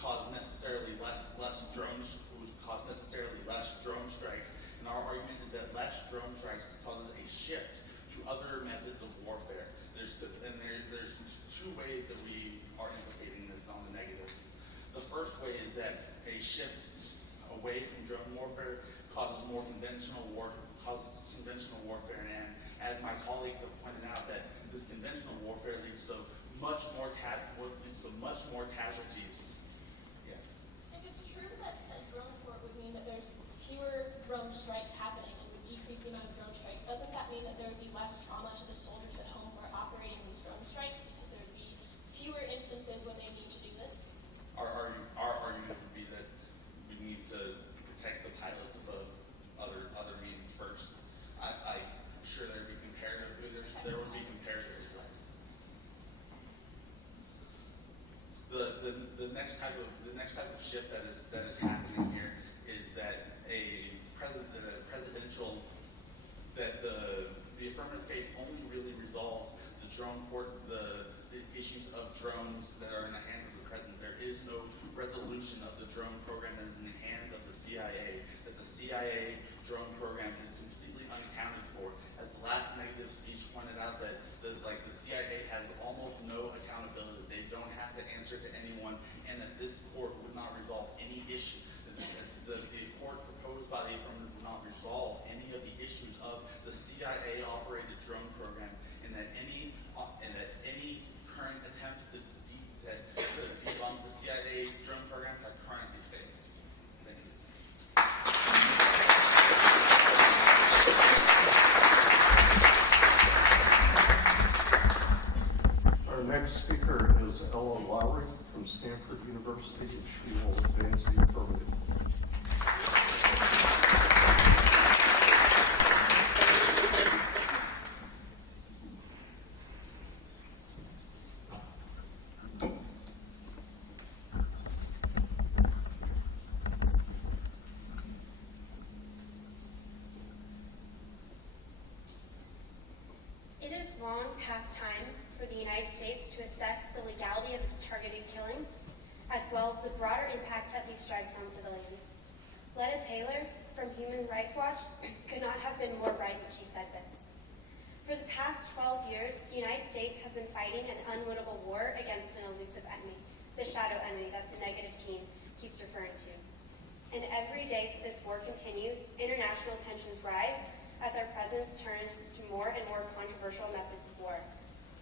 cause necessarily less drones, would cause necessarily less drone strikes. And our argument is that less drone strikes causes a shift to other methods of warfare. There's two ways that we are implicating this on the negative. The first way is that a shift away from drone warfare causes conventional warfare, and as my colleagues have pointed out, that this conventional warfare leads to much more casualties. Yeah. If it's true that a drone court would mean that there's fewer drone strikes happening and would decrease the amount of drone strikes, doesn't that mean that there would be less trauma to the soldiers at home who are operating these drone strikes because there would be fewer instances when they need to do this? Our argument would be that we need to protect the pilots above other means first. I'm sure there would be comparatives. The next type of shift that is happening here is that the Affirmative case only really resolves the drone court, the issues of drones that are in the hands of the president. There is no resolution of the drone program that is in the hands of the CIA. That the CIA drone program is completely unaccounted for. As the last negative speech pointed out, that the CIA has almost no accountability. They don't have to answer to anyone, and that this court would not resolve any issue. The court proposed by the Affirmative would not resolve any of the issues of the CIA-operated drone program, and that any current attempts that to which we will advance the affirmative. It is long past time for the United States to assess the legality of its targeted killings, as well as the broader impact of these strikes on civilians. Letta Taylor from Human Rights Watch could not have been more right when she said this. For the past 12 years, the United States has been fighting an unwinnable war against an elusive enemy, the shadow enemy that the negative team keeps referring to. And every day that this war continues, international tensions rise as our president turns to more and more controversial methods of war.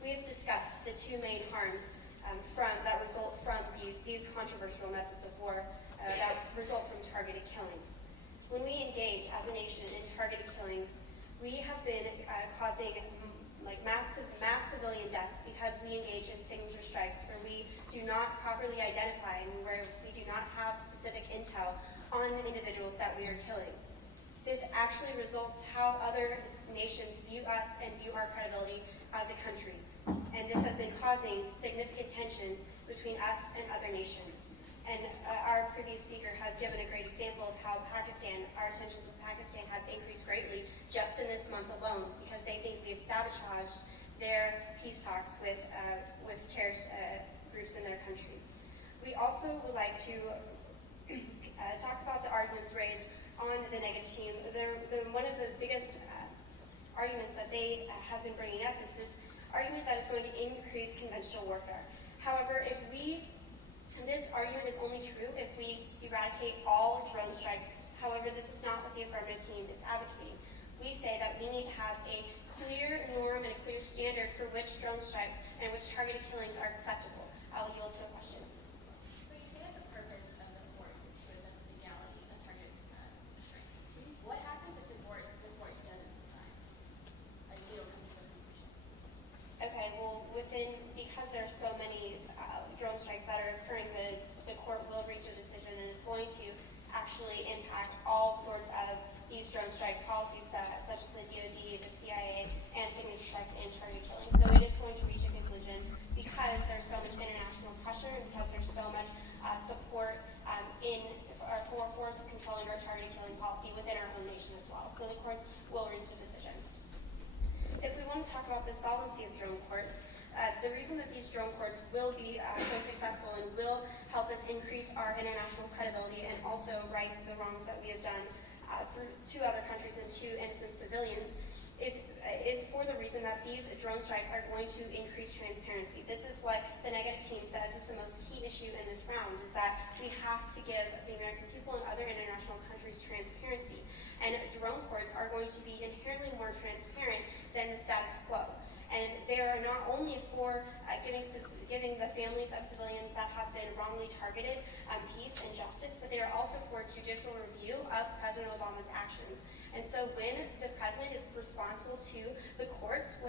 We have discussed the two main harms that result from these controversial methods of war that result from targeted killings. When we engage as a nation in targeted killings, we have been causing mass civilian death because we engage in signature strikes where we do not properly identify and where we do not have specific intel on the individuals that we are killing. This actually results how other nations view us and view our credibility as a country. And this has been causing significant tensions between us and other nations. And our previous speaker has given a great example of how our tensions with Pakistan have increased greatly just in this month alone because they think we have sabotaged their peace talks with terrorist groups in their country. We also would like to talk about the arguments raised on the negative team. One of the biggest arguments that they have been bringing up is this argument that is going to increase conventional warfare. However, this argument is only true if we eradicate all drone strikes. However, this is not what the affirmative team is advocating. We say that we need to have a clear norm and a clear standard for which drone strikes and which targeted killings are acceptable. I will yield to a question. So you say that the purpose of the court is to assess the legality of targeted strikes. What happens if the court doesn't decide? Like, we don't come to a conclusion. Okay, well, because there are so many drone strikes that are occurring, the court will reach a decision and it's going to actually impact all sorts of these drone strike policies, such as the DoD, the CIA, and signature strikes and targeted killings. So it is going to reach a conclusion because there's so much international pressure and because there's so much support for controlling our targeted killing policy within our own nation as well. So the courts will reach a decision. If we want to talk about the solvency of drone courts, the reason that these drone courts will be so successful and will help us increase our international credibility and also right the wrongs that we have done to other countries and to innocent civilians is for the reason that these drone strikes are going to increase transparency. This is what the negative team says is the most key issue in this round, is that we have to give the American people and other international countries transparency. And drone courts are going to be inherently more transparent than the status quo. And they are not only for giving the families of civilians that have been wrongly targeted peace and justice, but they are also for judicial review of President Obama's actions. And so when the president is responsible to the courts,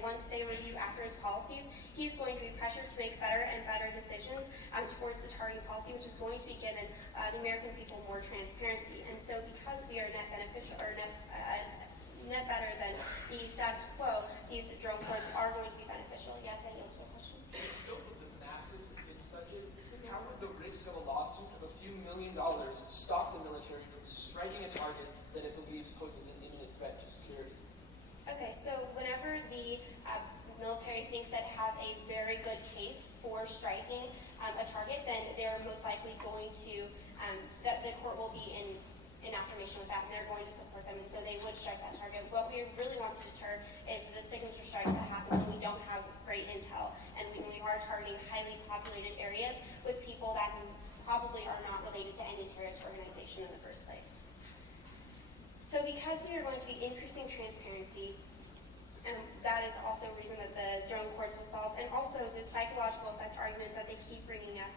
once they review after his policies, he's going to be pressured to make better and better decisions towards the targeting policy, which is going to be given the American people more transparency. And so because we are net better than the status quo, these drone courts are going to be beneficial. Yes, I yield to a question. In the scope of the massive defense budget, how would the risk of a lawsuit of a few $1 million stop the military from striking a target that it believes poses an imminent threat to security? Okay, so whenever the military thinks it has a very good case for striking a target, then they're most likely going to, that the court will be in affirmation with that, and they're going to support them, and so they would strike that target. What we really want to deter is the signature strikes that happen when we don't have great intel, and when we are targeting highly populated areas with people that probably are not related to any terrorist organization in the first place. So because we are going to be increasing transparency, that is also a reason that the drone courts will solve, and also the psychological effect argument that they keep bringing up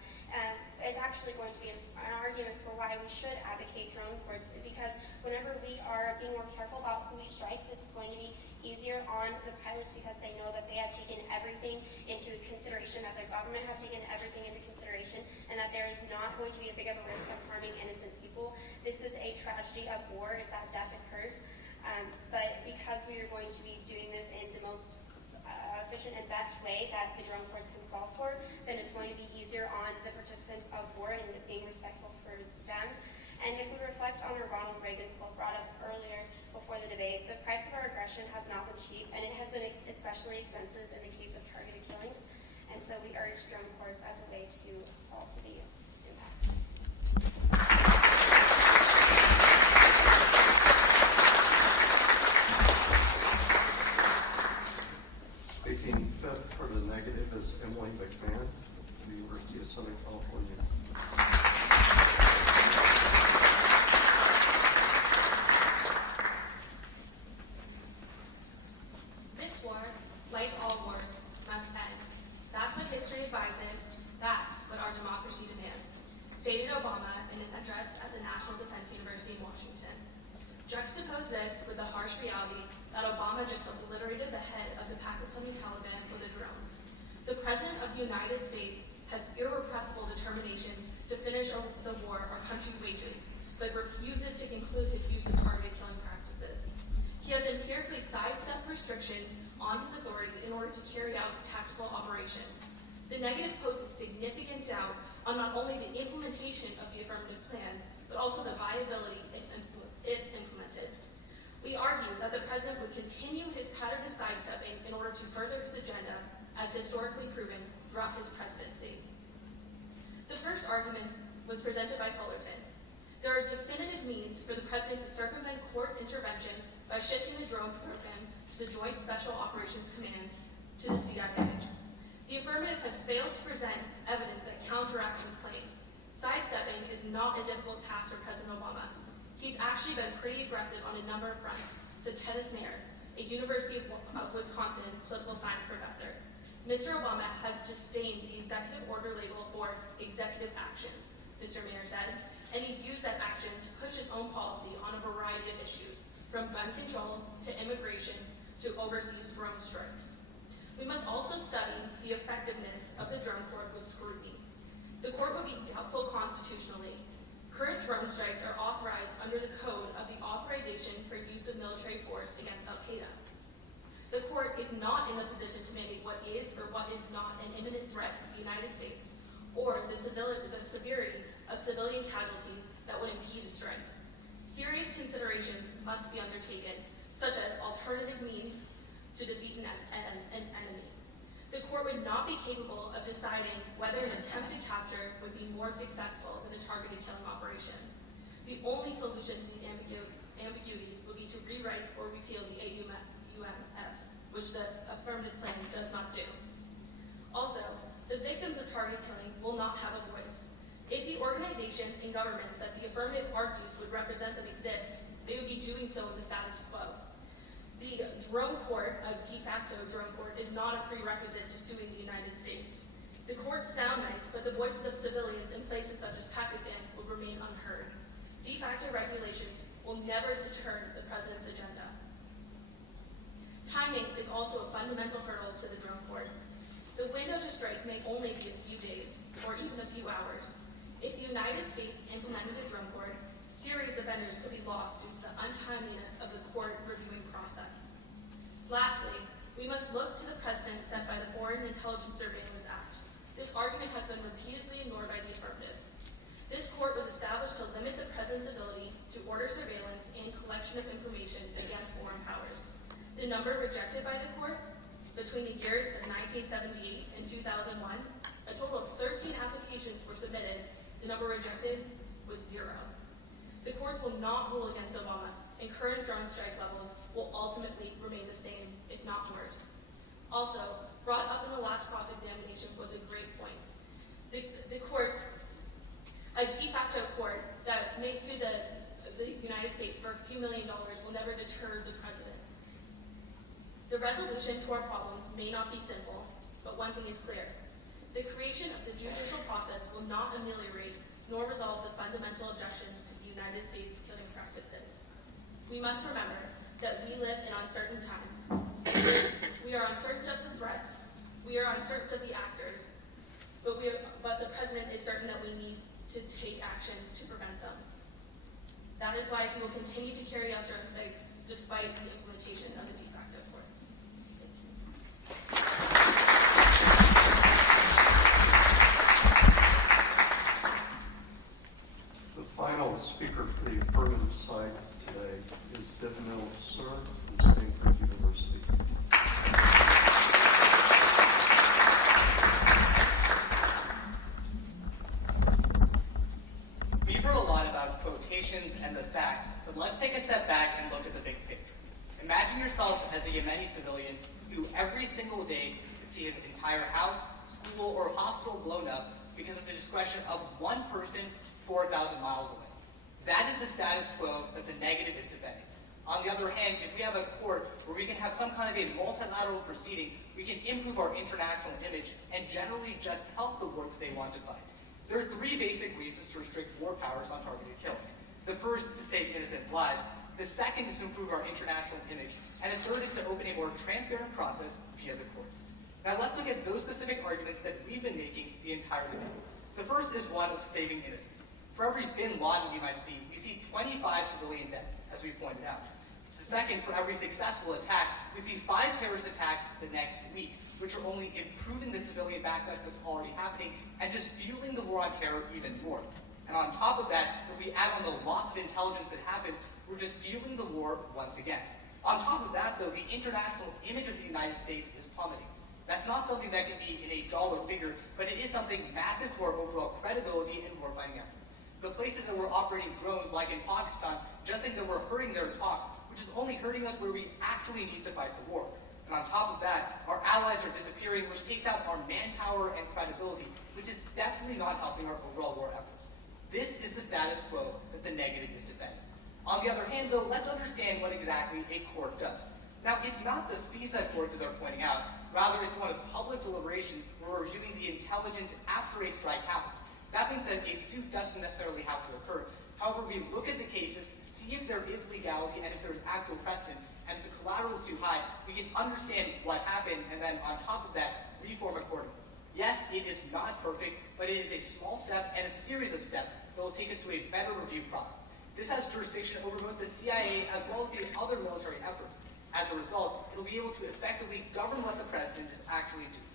is actually going to be an argument for why we should advocate drone courts, because whenever we are being more careful about who we strike, this is going to be easier on the pilots because they know that they have taken everything into consideration, that their government has taken everything into consideration, and that there is not going to be a big of a risk of harming innocent people. This is a tragedy of war, is that death occurs. But because we are going to be doing this in the most efficient and best way that the drone courts can solve for, then it's going to be easier on the participants of war and being respectful for them. And if we reflect on our Ronald Reagan quote brought up earlier before the debate, the price of our aggression has not been cheap, and it has been especially expensive in the case of targeted killings. And so we urge drone courts as a way to solve for these impacts. Speaking fifth for the negative is Emily McMahon, from the University of Southern California. This war, like all wars, must end. That's what history advises. That's what our democracy demands, stated Obama in an address at the National Defense University in Washington. Juxtapose this with the harsh reality that Obama just obliterated the head of the Pakistani Taliban with a drone. The President of the United States has irrepressible determination to finish the war our country wages, but refuses to conclude his use of targeted killing practices. He has empirically sidestepped restrictions on his authority in order to carry out tactical operations. The negative poses significant doubt on not only the implementation of the affirmative plan, but also the viability if implemented. We argue that the President would continue his pattern of sidestepping in order to further his agenda, as historically proven throughout his presidency. The first argument was presented by Fullerton. There are definitive means for the President to circumvent court intervention by shifting the drone program to the Joint Special Operations Command to the CIA. The affirmative has failed to present evidence that counteracts this claim. Sidestepping is not a difficult task for President Obama. He's actually been pretty aggressive on a number of fronts, said Kenneth Mayer, a University of Wisconsin political science professor. Mr. Obama has disdained the executive order label for executive actions, Mr. Mayer said, and he's used that action to push his own policy on a variety of issues, from gun control to immigration to overseas drone strikes. We must also study the effectiveness of the drone court with scrutiny. The court would be doubtful constitutionally. Current drone strikes are authorized under the Code of the Authorization for Use of Military Force against Al-Qaeda. The court is not in the position to mandate what is or what is not an imminent threat to the United States, or the severity of civilian casualties that would impede a strike. Serious considerations must be undertaken, such as alternative means to defeat an enemy. The court would not be capable of deciding whether an attempted capture would be more successful than a targeted killing operation. The only solution to these ambiguities would be to rewrite or repeal the AUMF, which the affirmative plan does not do. Also, the victims of targeted killing will not have a voice. If the organizations and governments that the affirmative argues would represent them exist, they would be doing so in the status quo. The drone court, a de facto drone court, is not a prerequisite to suing the United States. The courts sound nice, but the voices of civilians in places such as Pakistan will remain unheard. De facto regulations will never deter the president's agenda. Timing is also a fundamental hurdle to the drone court. The window to strike may only be a few days, or even a few hours. If the United States implemented a drone court, serious offenders could be lost due to the untimeliness of the court reviewing process. Lastly, we must look to the precedent set by the Foreign Intelligence Surveillance Act. This argument has been repeatedly ignored by the affirmative. This court was established to limit the president's ability to order surveillance and collection of information against foreign powers. The number rejected by the court between the years of 1978 and 2001, a total of 13 applications were submitted. The number rejected was 0. The courts will not rule against Obama, and current drone strike levels will ultimately remain the same, if not worse. Also, brought up in the last cross-examination was a great point. The courts, a de facto court that may sue the United States for a few $1 million will never deter the president. The resolution to our problems may not be simple, but one thing is clear. The creation of the judicial process will not ameliorate nor resolve the fundamental objections to the United States killing practices. We must remember that we live in uncertain times. We are uncertain of the threats, we are uncertain of the actors, but the president is certain that we need to take actions to prevent them. That is why he will continue to carry out drone strikes despite the implementation of the de facto court. Thank you. The final speaker for the affirmative side today is Devin Sir from Stanford University. We've heard a lot about quotations and the facts, but let's take a step back and look at the big picture. Imagine yourself as a Yemeni civilian who every single day could see his entire house, school, or hospital blown up because of the discretion of one person 4,000 miles away. That is the status quo that the negative is defending. On the other hand, if we have a court where we can have some kind of a multilateral proceeding, we can improve our international image and generally just help the work they want to fight. There are three basic reasons to restrict war powers on targeted killing. The first is to save innocent lives. The second is to improve our international image. And the third is to open a more transparent process via the courts. Now let's look at those specific arguments that we've been making the entire debate. The first is one of saving innocent. For every bin Laden we might see, we see 25 civilian deaths, as we've pointed out. The second, for every successful attack, we see 5 terrorist attacks the next week, which are only improving the civilian backlash that's already happening and just fueling the war on terror even more. And on top of that, if we add on the loss of intelligence that happens, we're just fueling the war once again. On top of that, though, the international image of the United States is plummeting. That's not something that can be in a dollar figure, but it is something massive to our overall credibility and warfighting effort. The places that we're operating drones, like in Pakistan, just think that we're hurting their talks, which is only hurting us where we actually need to fight the war. And on top of that, our allies are disappearing, which takes out our manpower and credibility, which is definitely not helping our overall war efforts. This is the status quo that the negative is defending. On the other hand, though, let's understand what exactly a court does. Now, it's not the FISA court that they're pointing out. Rather, it's one of public deliberation where we're reviewing the intelligence after a strike happens. That means that a suit doesn't necessarily have to occur. However, we look at the cases, see if there is legality and if there's actual precedent, and if the collateral is too high, we can understand what happened and then on top of that, reform accordingly. Yes, it is not perfect, but it is a small step and a series of steps that will take us to a better review process. This has jurisdiction over both the CIA as well as the other military efforts. As a result, it'll be able to effectively govern what the president is actually doing.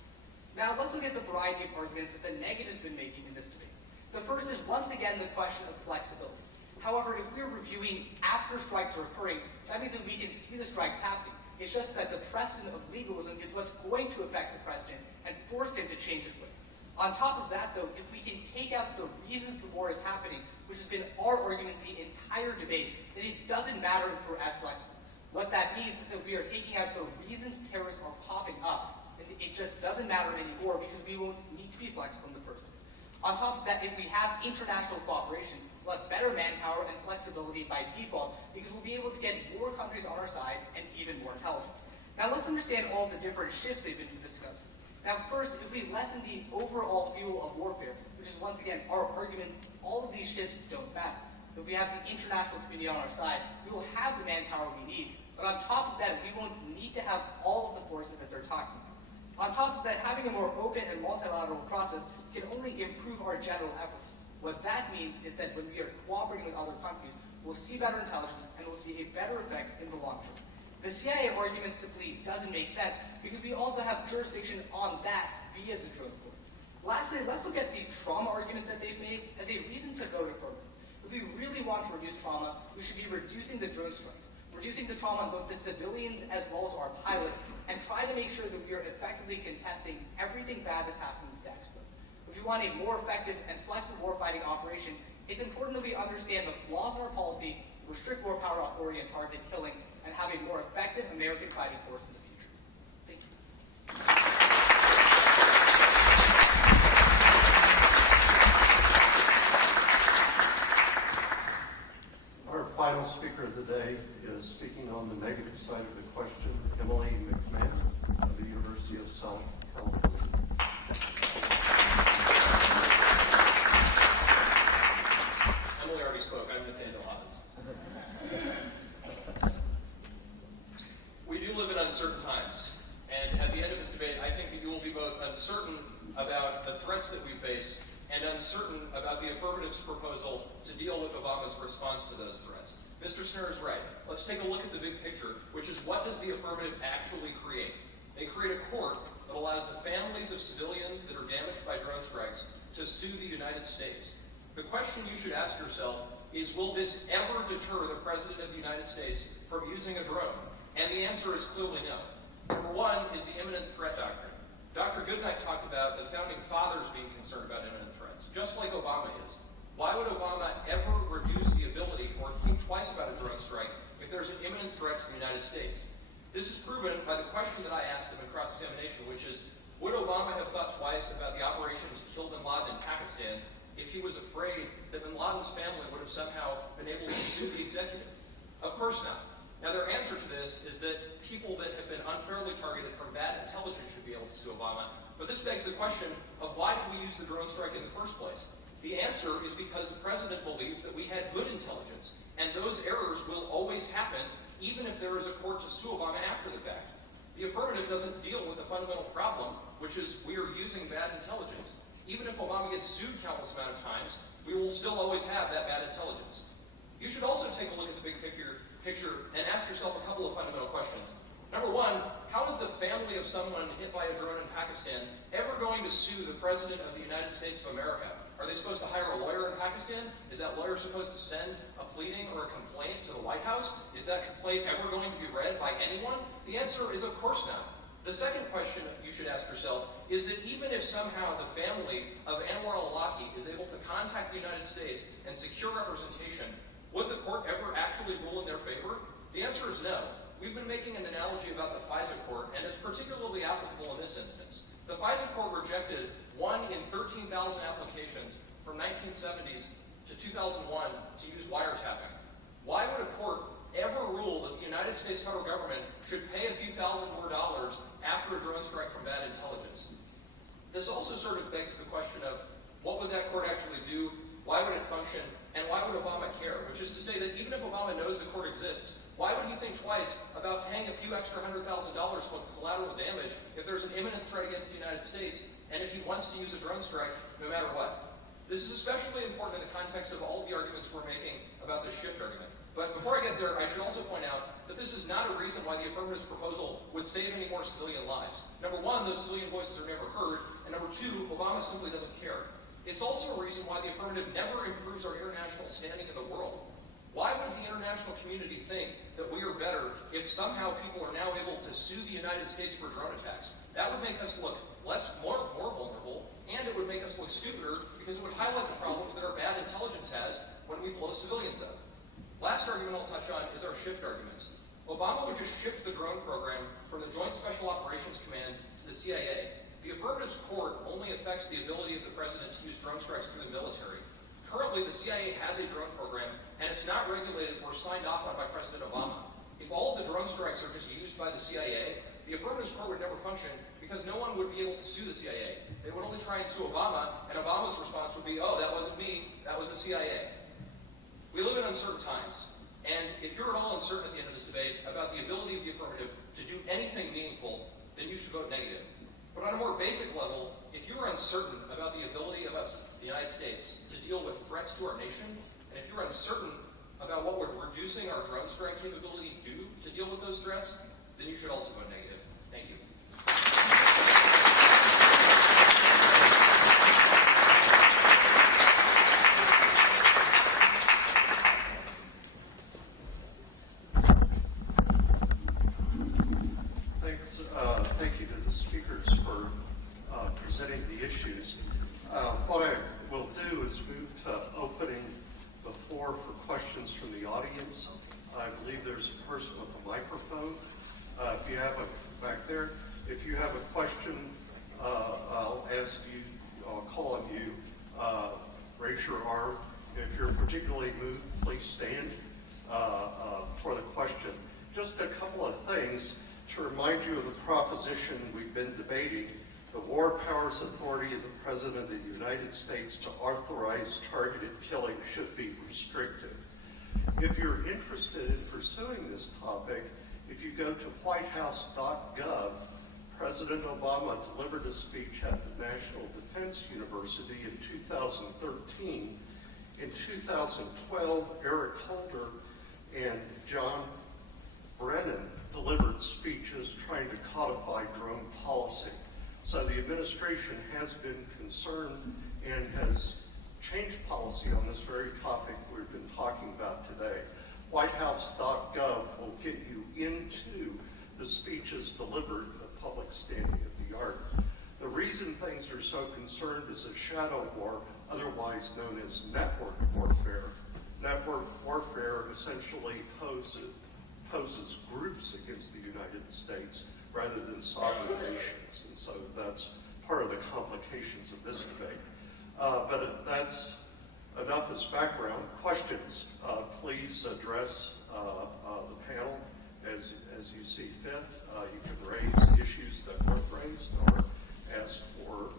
Now, let's look at the variety of arguments that the negative has been making in this debate. The first is, once again, the question of flexibility. However, if we're reviewing after strikes are occurring, that means that we can see the strikes happening. It's just that the precedent of legalism is what's going to affect the president and force him to change his ways. On top of that, though, if we can take out the reasons the war is happening, which has been our argument the entire debate, then it doesn't matter if we're as flexible. What that means is that we are taking out the reasons terrorists are popping up, and it just doesn't matter anymore because we won't need to be flexible in the first place. On top of that, if we have international cooperation, we'll have better manpower and flexibility by default because we'll be able to get more countries on our side and even more intelligence. Now let's understand all of the different shifts they've been discussing. Now first, if we lessen the overall fuel of warfare, which is once again our argument, all of these shifts don't matter. If we have the international community on our side, we will have the manpower we need. But on top of that, we won't need to have all of the forces that they're talking about. On top of that, having a more open and multilateral process can only improve our general efforts. What that means is that when we are cooperating with other countries, we'll see better intelligence and we'll see a better effect in the long term. The CIA argument simply doesn't make sense because we also have jurisdiction on that via the drone court. Lastly, let's look at the trauma argument that they've made as a reason to vote affirmative. If we really want to reduce trauma, we should be reducing the drone strikes, reducing the trauma on both the civilians as well as our pilots, and try to make sure that we are effectively contesting everything bad that's happening in status quo. If we want a more effective and flexible warfighting operation, it's important that we understand the flaws in our policy, restrict war power authority and targeted killing, and have a more effective American fighting force in the future. Thank you. Our final speaker of the day is speaking on the negative side of the question, Emily McMahon of the University of South California. Emily already spoke. I'm Nathaniel Hawes. and uncertain about the affirmative's proposal to deal with Obama's response to those threats. Mr. Snur is right. Let's take a look at the big picture, which is what does the affirmative actually create? They create a court that allows the families of civilians that are damaged by drone strikes to sue the United States. The question you should ask yourself is, will this ever deter the President of the United States from using a drone? And the answer is clearly no. Number one is the imminent threat doctrine. Dr. Goodnight talked about the founding fathers being concerned about imminent threats, just like Obama is. Why would Obama ever reduce the ability or think twice about a drone strike if there's an imminent threat to the United States? This is proven by the question that I asked him in cross-examination, which is, would Obama have thought twice about the operation to kill bin Laden in Pakistan if he was afraid that bin Laden's family would have somehow been able to sue the executive? Of course not. Now, their answer to this is that people that have been unfairly targeted from bad intelligence should be able to sue Obama. But this begs the question of why did we use the drone strike in the first place? The answer is because the president believed that we had good intelligence, and those errors will always happen, even if there is a court to sue Obama after the fact. The affirmative doesn't deal with the fundamental problem, which is we are using bad intelligence. Even if Obama gets sued countless amount of times, we will still always have that bad intelligence. You should also take a look at the big picture and ask yourself a couple of fundamental questions. Number one, how is the family of someone hit by a drone in Pakistan ever going to sue the President of the United States of America? Are they supposed to hire a lawyer in Pakistan? Is that lawyer supposed to send a pleading or a complaint to the White House? Is that complaint ever going to be read by anyone? The answer is of course not. The second question you should ask yourself is that even if somehow the family of Anwar al-Awlaki is able to contact the United States and secure representation, would the court ever actually rule in their favor? The answer is no. We've been making an analogy about the FISA court, and it's particularly applicable in this instance. The FISA court rejected 1 in 13,000 applications from 1970s to 2001 to use wiretapping. Why would a court ever rule that the United States federal government should pay a few thousand more dollars after a drone strike from bad intelligence? This also sort of begs the question of what would that court actually do, why would it function, and why would Obama care? Which is to say that even if Obama knows the court exists, why would he think twice about paying a few extra $100,000 for collateral damage if there's an imminent threat against the United States and if he wants to use a drone strike no matter what? This is especially important in the context of all the arguments we're making about the shift argument. But before I get there, I should also point out that this is not a reason why the affirmative's proposal would save any more civilian lives. Number one, those civilian voices are never heard, and number two, Obama simply doesn't care. It's also a reason why the affirmative never improves our international standing in the world. Why would the international community think that we are better if somehow people are now able to sue the United States for drone attacks? That would make us look more vulnerable, and it would make us look stupider because it would highlight the problems that our bad intelligence has when we blow civilians up. Last argument I'll touch on is our shift arguments. Obama would just shift the drone program from the Joint Special Operations Command to the CIA. The affirmative's court only affects the ability of the president to use drone strikes through the military. Currently, the CIA has a drone program, and it's not regulated or signed off on by President Obama. If all of the drone strikes are just used by the CIA, the affirmative's court would never function because no one would be able to sue the CIA. They would only try and sue Obama, and Obama's response would be, oh, that wasn't me, that was the CIA. We live in uncertain times, and if you're at all uncertain at the end of this debate about the ability of the affirmative to do anything meaningful, then you should vote negative. But on a more basic level, if you're uncertain about the ability of us, the United States, to deal with threats to our nation, and if you're uncertain about what would reducing our drone strike capability do to deal with those threats, then you should also vote negative. Thank you. Thank you to the speakers for presenting the issues. What I will do is move to opening the floor for questions from the audience. I believe there's a person with a microphone. If you have a back there, if you have a question, I'll ask you, I'll call on you, raise your arm. If you're particularly moved, please stand for the question. Just a couple of things to remind you of the proposition we've been debating. The War Powers Authority of the President of the United States to authorize targeted killing should be restricted. If you're interested in pursuing this topic, if you go to whitehouse.gov, President Obama delivered a speech at the National Defense University in 2013. In 2012, Eric Holder and John Brennan delivered speeches trying to codify drone policy. So the administration has been concerned and has changed policy on this very topic we've been talking about today. WhiteHouse.gov will get you into the speeches delivered, the public standing at the art. The reason things are so concerned is a shadow war, otherwise known as network warfare. Network warfare essentially poses groups against the United States rather than sovereign nations. And so that's part of the complications of this debate. But that's enough as background. Questions, please address the panel as you see fit. You can raise issues that weren't raised or ask for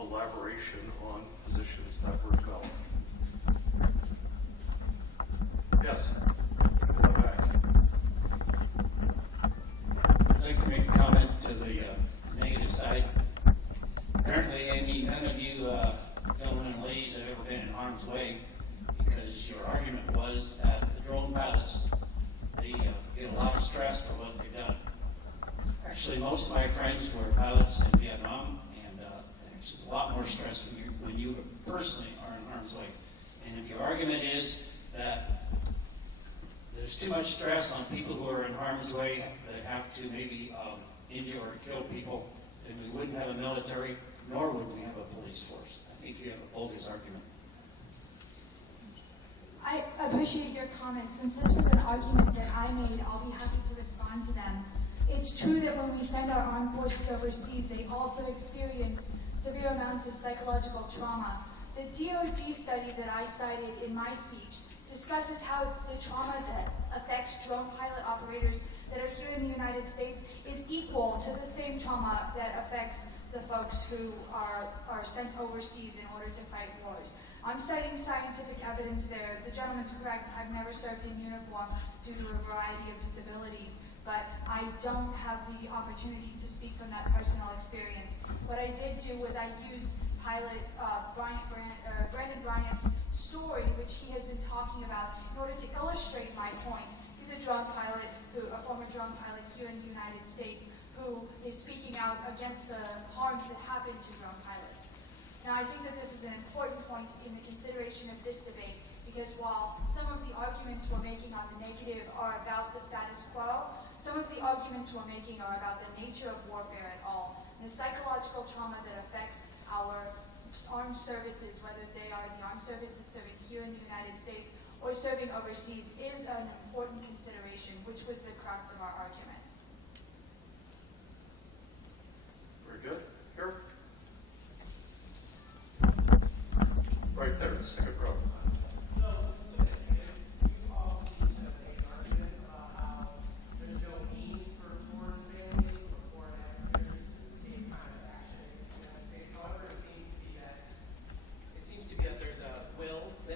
elaboration on positions that were developed. Yes, in the back. I'd like to make a comment to the negative side. Apparently, Amy, none of you gentlemen and ladies have ever been in harm's way, because your argument was that the drone pilots, they get a lot of stress for what they've done. Actually, most of my friends were pilots in Vietnam, and there's a lot more stress when you personally are in harm's way. And if your argument is that there's too much stress on people who are in harm's way that have to maybe injure or kill people, then we wouldn't have a military, nor would we have a police force. I think you have a bogus argument. I appreciate your comments. Since this was an argument that I made, I'll be happy to respond to them. It's true that when we send our armed forces overseas, they also experience severe amounts of psychological trauma. The DoD study that I cited in my speech discusses how the trauma that affects drone pilot operators that are here in the United States is equal to the same trauma that affects the folks who are sent overseas in order to fight wars. I'm citing scientific evidence there. The gentleman's correct. I've never served in uniform due to a variety of disabilities, but I don't have the opportunity to speak from that personal experience. What I did do was I used pilot Brandon Bryant's story, which he has been talking about, in order to illustrate my point. He's a drone pilot, a former drone pilot here in the United States, who is speaking out against the harms that happen to drone pilots. Now, I think that this is an important point in the consideration of this debate, because while some of the arguments we're making on the negative are about the status quo, some of the arguments we're making are about the nature of warfare at all, and the psychological trauma that affects our armed services, whether they are the armed services serving here in the United States or serving overseas, is an important consideration, which was the crux of our argument. Very good. Here. Right there, the second row.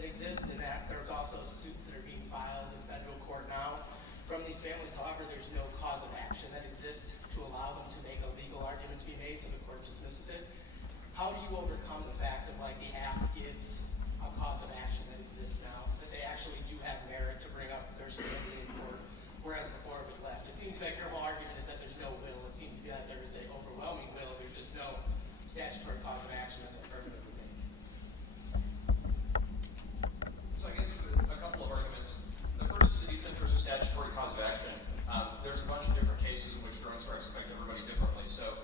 Exist, and that there's also suits that are being filed in federal court now from these families. However, there's no cause of action that exists to allow them to make a legal argument to be made, so the court dismisses it. How do you overcome the fact that the AF gives a cause of action that exists now, that they actually do have merit to bring up their standing in court, whereas before it was left? It seems to be like your whole argument is that there's no will. It seems to be like there is an overwhelming will. There's just no statutory cause of action that the affirmative would make. So I guess a couple of arguments. The first is that even if there's a statutory cause of action, there's a bunch of different cases in which drone strikes affect everybody differently. So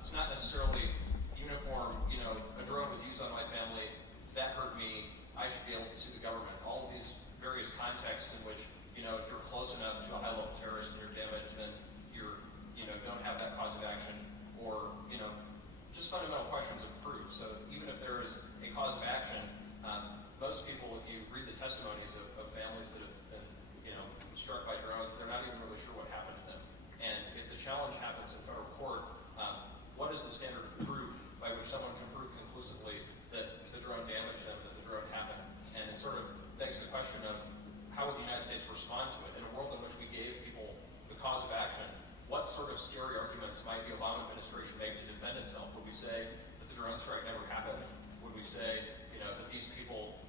it's not necessarily uniform, a drone was used on my family, that hurt me, I should be able to sue the government. All of these various contexts in which, if you're close enough to a high-level terrorist and you're damaged, then you're, don't have that cause of action, or, just fundamental questions of proof. So even if there is a cause of action, most people, if you read the testimonies of families that have been, struck by drones, they're not even really sure what happened to them. And if the challenge happens in federal court, what is the standard of proof by which someone can prove conclusively that the drone damaged them, that the drone happened? And it sort of begs the question of how would the United States respond to it? In a world in which we gave people the cause of action, what sort of scary arguments might the Obama administration make to defend itself? Would we say that the drone strike never happened? Would we say, that these people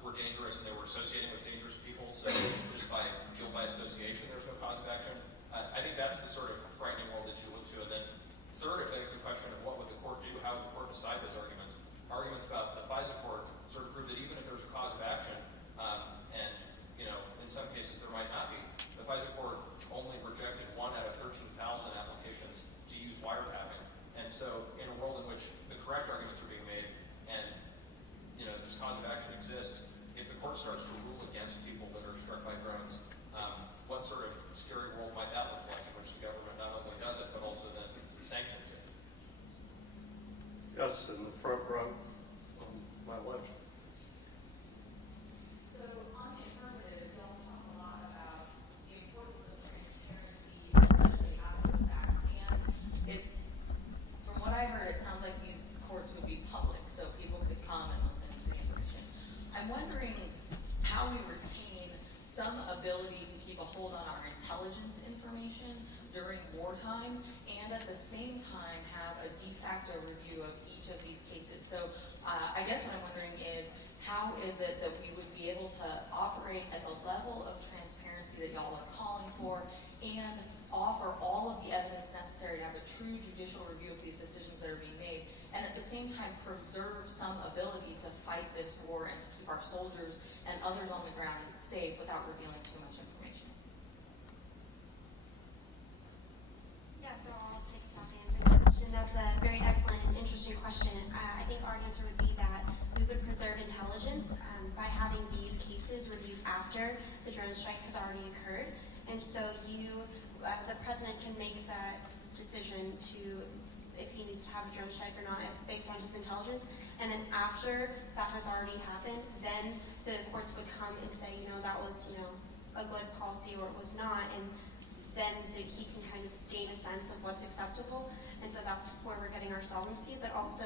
were dangerous and they were associating with dangerous people, so just by guilt by association there's no cause of action? I think that's the sort of frightening world that you look to. And then third, it begs the question of what would the court do? How would the court decide those arguments? Arguments about the FISA court sort of prove that even if there's a cause of action, and in some cases there might not be, the FISA court only rejected 1 out of 13,000 applications to use wiretapping. And so in a world in which the correct arguments are being made and this cause of action exists, if the court starts to rule against people that are struck by drones, what sort of scary world might that look like in which the government not only does it but also then sanctions it? Yes, in the front row on my left. So on the affirmative, y'all talk a lot about the importance of transparency, especially after the fact. And from what I heard, it sounds like these courts would be public, so people could come and listen to the information. I'm wondering how we retain some ability to keep a hold on our intelligence information during wartime, and at the same time have a de facto review of each of these cases. So I guess what I'm wondering is, how is it that we would be able to operate at the level of transparency that y'all are calling for, and offer all of the evidence necessary to have a true judicial review of these decisions that are being made, and at the same time preserve some ability to fight this war and to keep our soldiers and others on the ground safe without revealing too much information? Yeah, so I'll take this off to answer that question. That's a very excellent and interesting question. I think our answer would be that we would preserve intelligence by having these cases reviewed after the drone strike has already occurred. And so the president can make that decision if he needs to have a drone strike or not based on his intelligence. And then after that has already happened, then the courts would come and say, that was, a good policy or it was not. And then he can kind of gain a sense of what's acceptable. And so that's where we're getting our solvency. But also,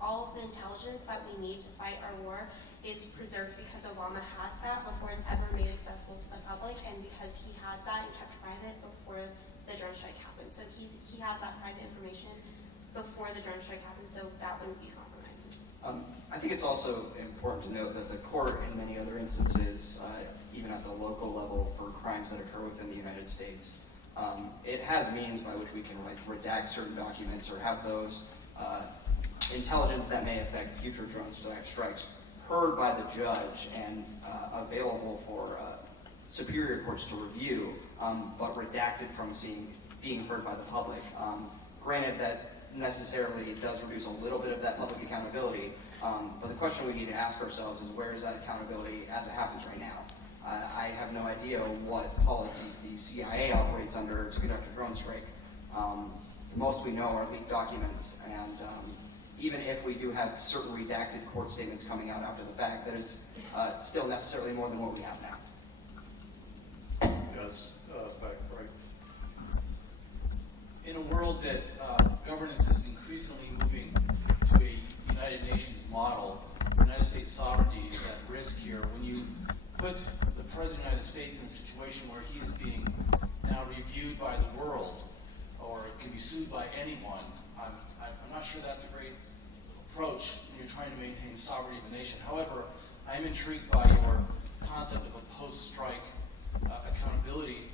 all of the intelligence that we need to fight our war is preserved because Obama has that before it's ever made accessible to the public, and because he has that and kept private before the drone strike happened. So he has that private information before the drone strike happened, so that wouldn't be compromised. I think it's also important to note that the court, in many other instances, even at the local level for crimes that occur within the United States, it has means by which we can redact certain documents or have those intelligence that may affect future drone strikes heard by the judge and available for superior courts to review, but redacted from being heard by the public. Granted, that necessarily does reduce a little bit of that public accountability, but the question we need to ask ourselves is, where is that accountability as it happens right now? I have no idea what policies the CIA operates under to conduct a drone strike. The most we know are leaked documents, and even if we do have certain redacted court statements coming out after the fact, that is still necessarily more than what we have now. Yes, back right. In a world that governance is increasingly moving to a United Nations model, United States sovereignty is at risk here. When you put the President of the United States in a situation where he is being now reviewed by the world, or can be sued by anyone, I'm not sure that's a great approach when you're trying to maintain sovereignty of a nation. However, I'm intrigued by your concept of a post-strike accountability.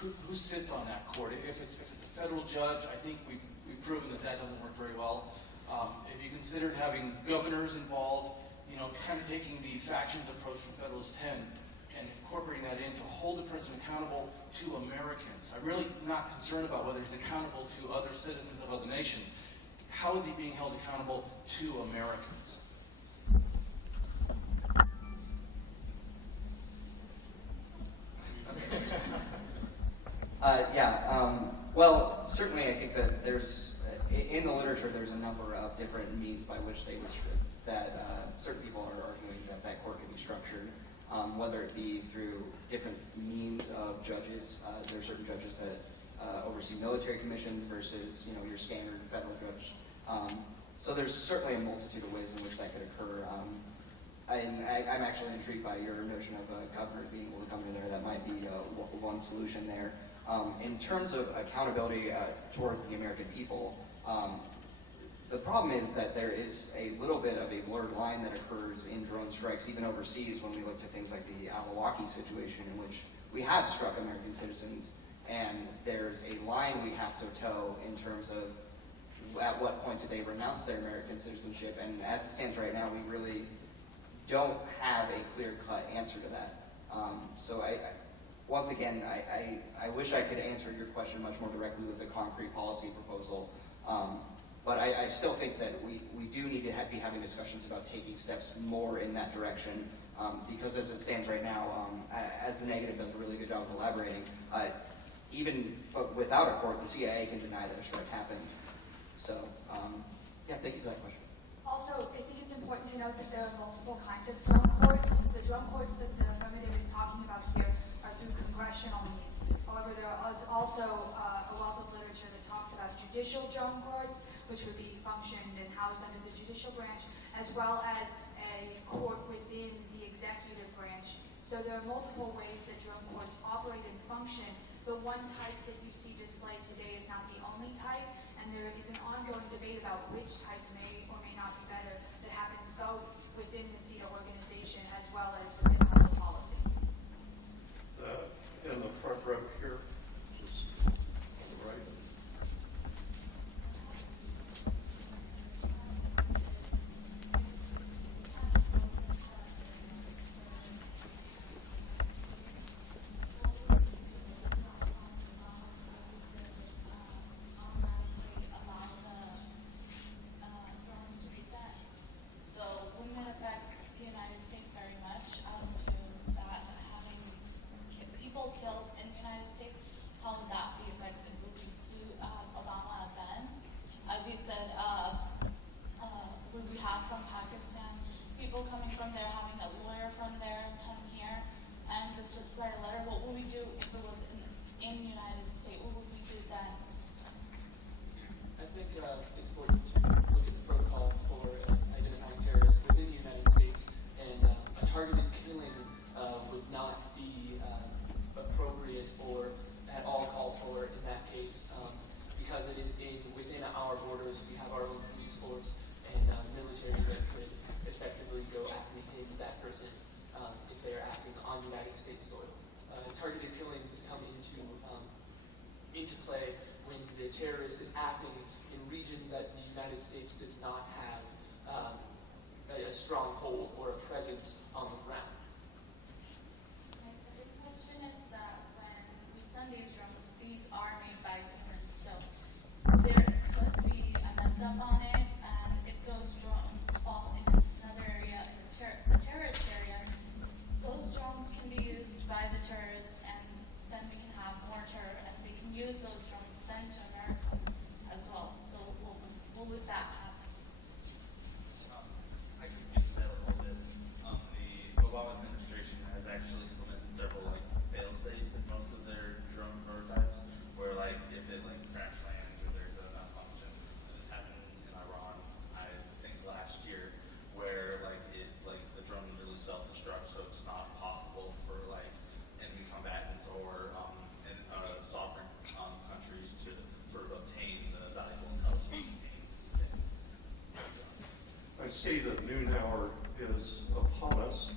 Who sits on that court? If it's a federal judge, I think we've proven that doesn't work very well. If you considered having governors involved, kind of taking the factions approach from Federalist 10 and incorporating that in to hold the president accountable to Americans. I'm really not concerned about whether he's accountable to other citizens of other nations. How is he being held accountable to Americans? Well, certainly I think that there's, in the literature, there's a number of different means by which they would certain people are arguing that court can be structured, whether it be through different means of judges. There are certain judges that oversee military commissions versus, your standard federal judge. So there's certainly a multitude of ways in which that could occur. I'm actually intrigued by your notion of governors being able to come in there. That might be one solution there. In terms of accountability toward the American people, the problem is that there is a little bit of a blurred line that occurs in drone strikes, even overseas, when we look to things like the Al-Awlaki situation, in which we have struck American citizens, and there's a line we have to toe in terms of at what point did they renounce their American citizenship, and as it stands right now, we really don't have a clear-cut answer to that. So once again, I wish I could answer your question much more directly with a concrete policy proposal. But I still think that we do need to be having discussions about taking steps more in that direction, because as it stands right now, as the negative does a really good job of elaborating, even without a court, the CIA can deny that a strike happened. So, yeah, thank you for that question. Also, I think it's important to note that there are multiple kinds of drone courts. The drone courts that the affirmative is talking about here are through congressional means. However, there is also a wealth of literature that talks about judicial drone courts, which would be functioned and housed under the judicial branch, as well as a court within the executive branch. So there are multiple ways that drone courts operate and function. The one type that you see displayed today is not the only type, and there is an ongoing debate about which type may or may not be better that happens both within the CETA organization as well as within public policy. In the front row here, just on the right. Into play when the terrorist is acting in regions that the United States does not have a strong hold or a presence on the ground. My second question is that when we send these drones, these are made by humans, so there could be a mess up on it, and if those drones fall in another area, in a terrorist area, those drones can be used by the terrorist, and then we can have more terror, and they can use those drones sent to America as well. So what would that happen? I can speak to that a little bit. The Obama administration has actually implemented several fail-safes in most of their drone prototypes, where if it crash lands or there does not function. This happened in Iran, I think last year, where the drone really self-destruct, so it's not possible for enemy combatants or sovereign countries to sort of obtain the valuable intelligence. I see the noon hour is upon us.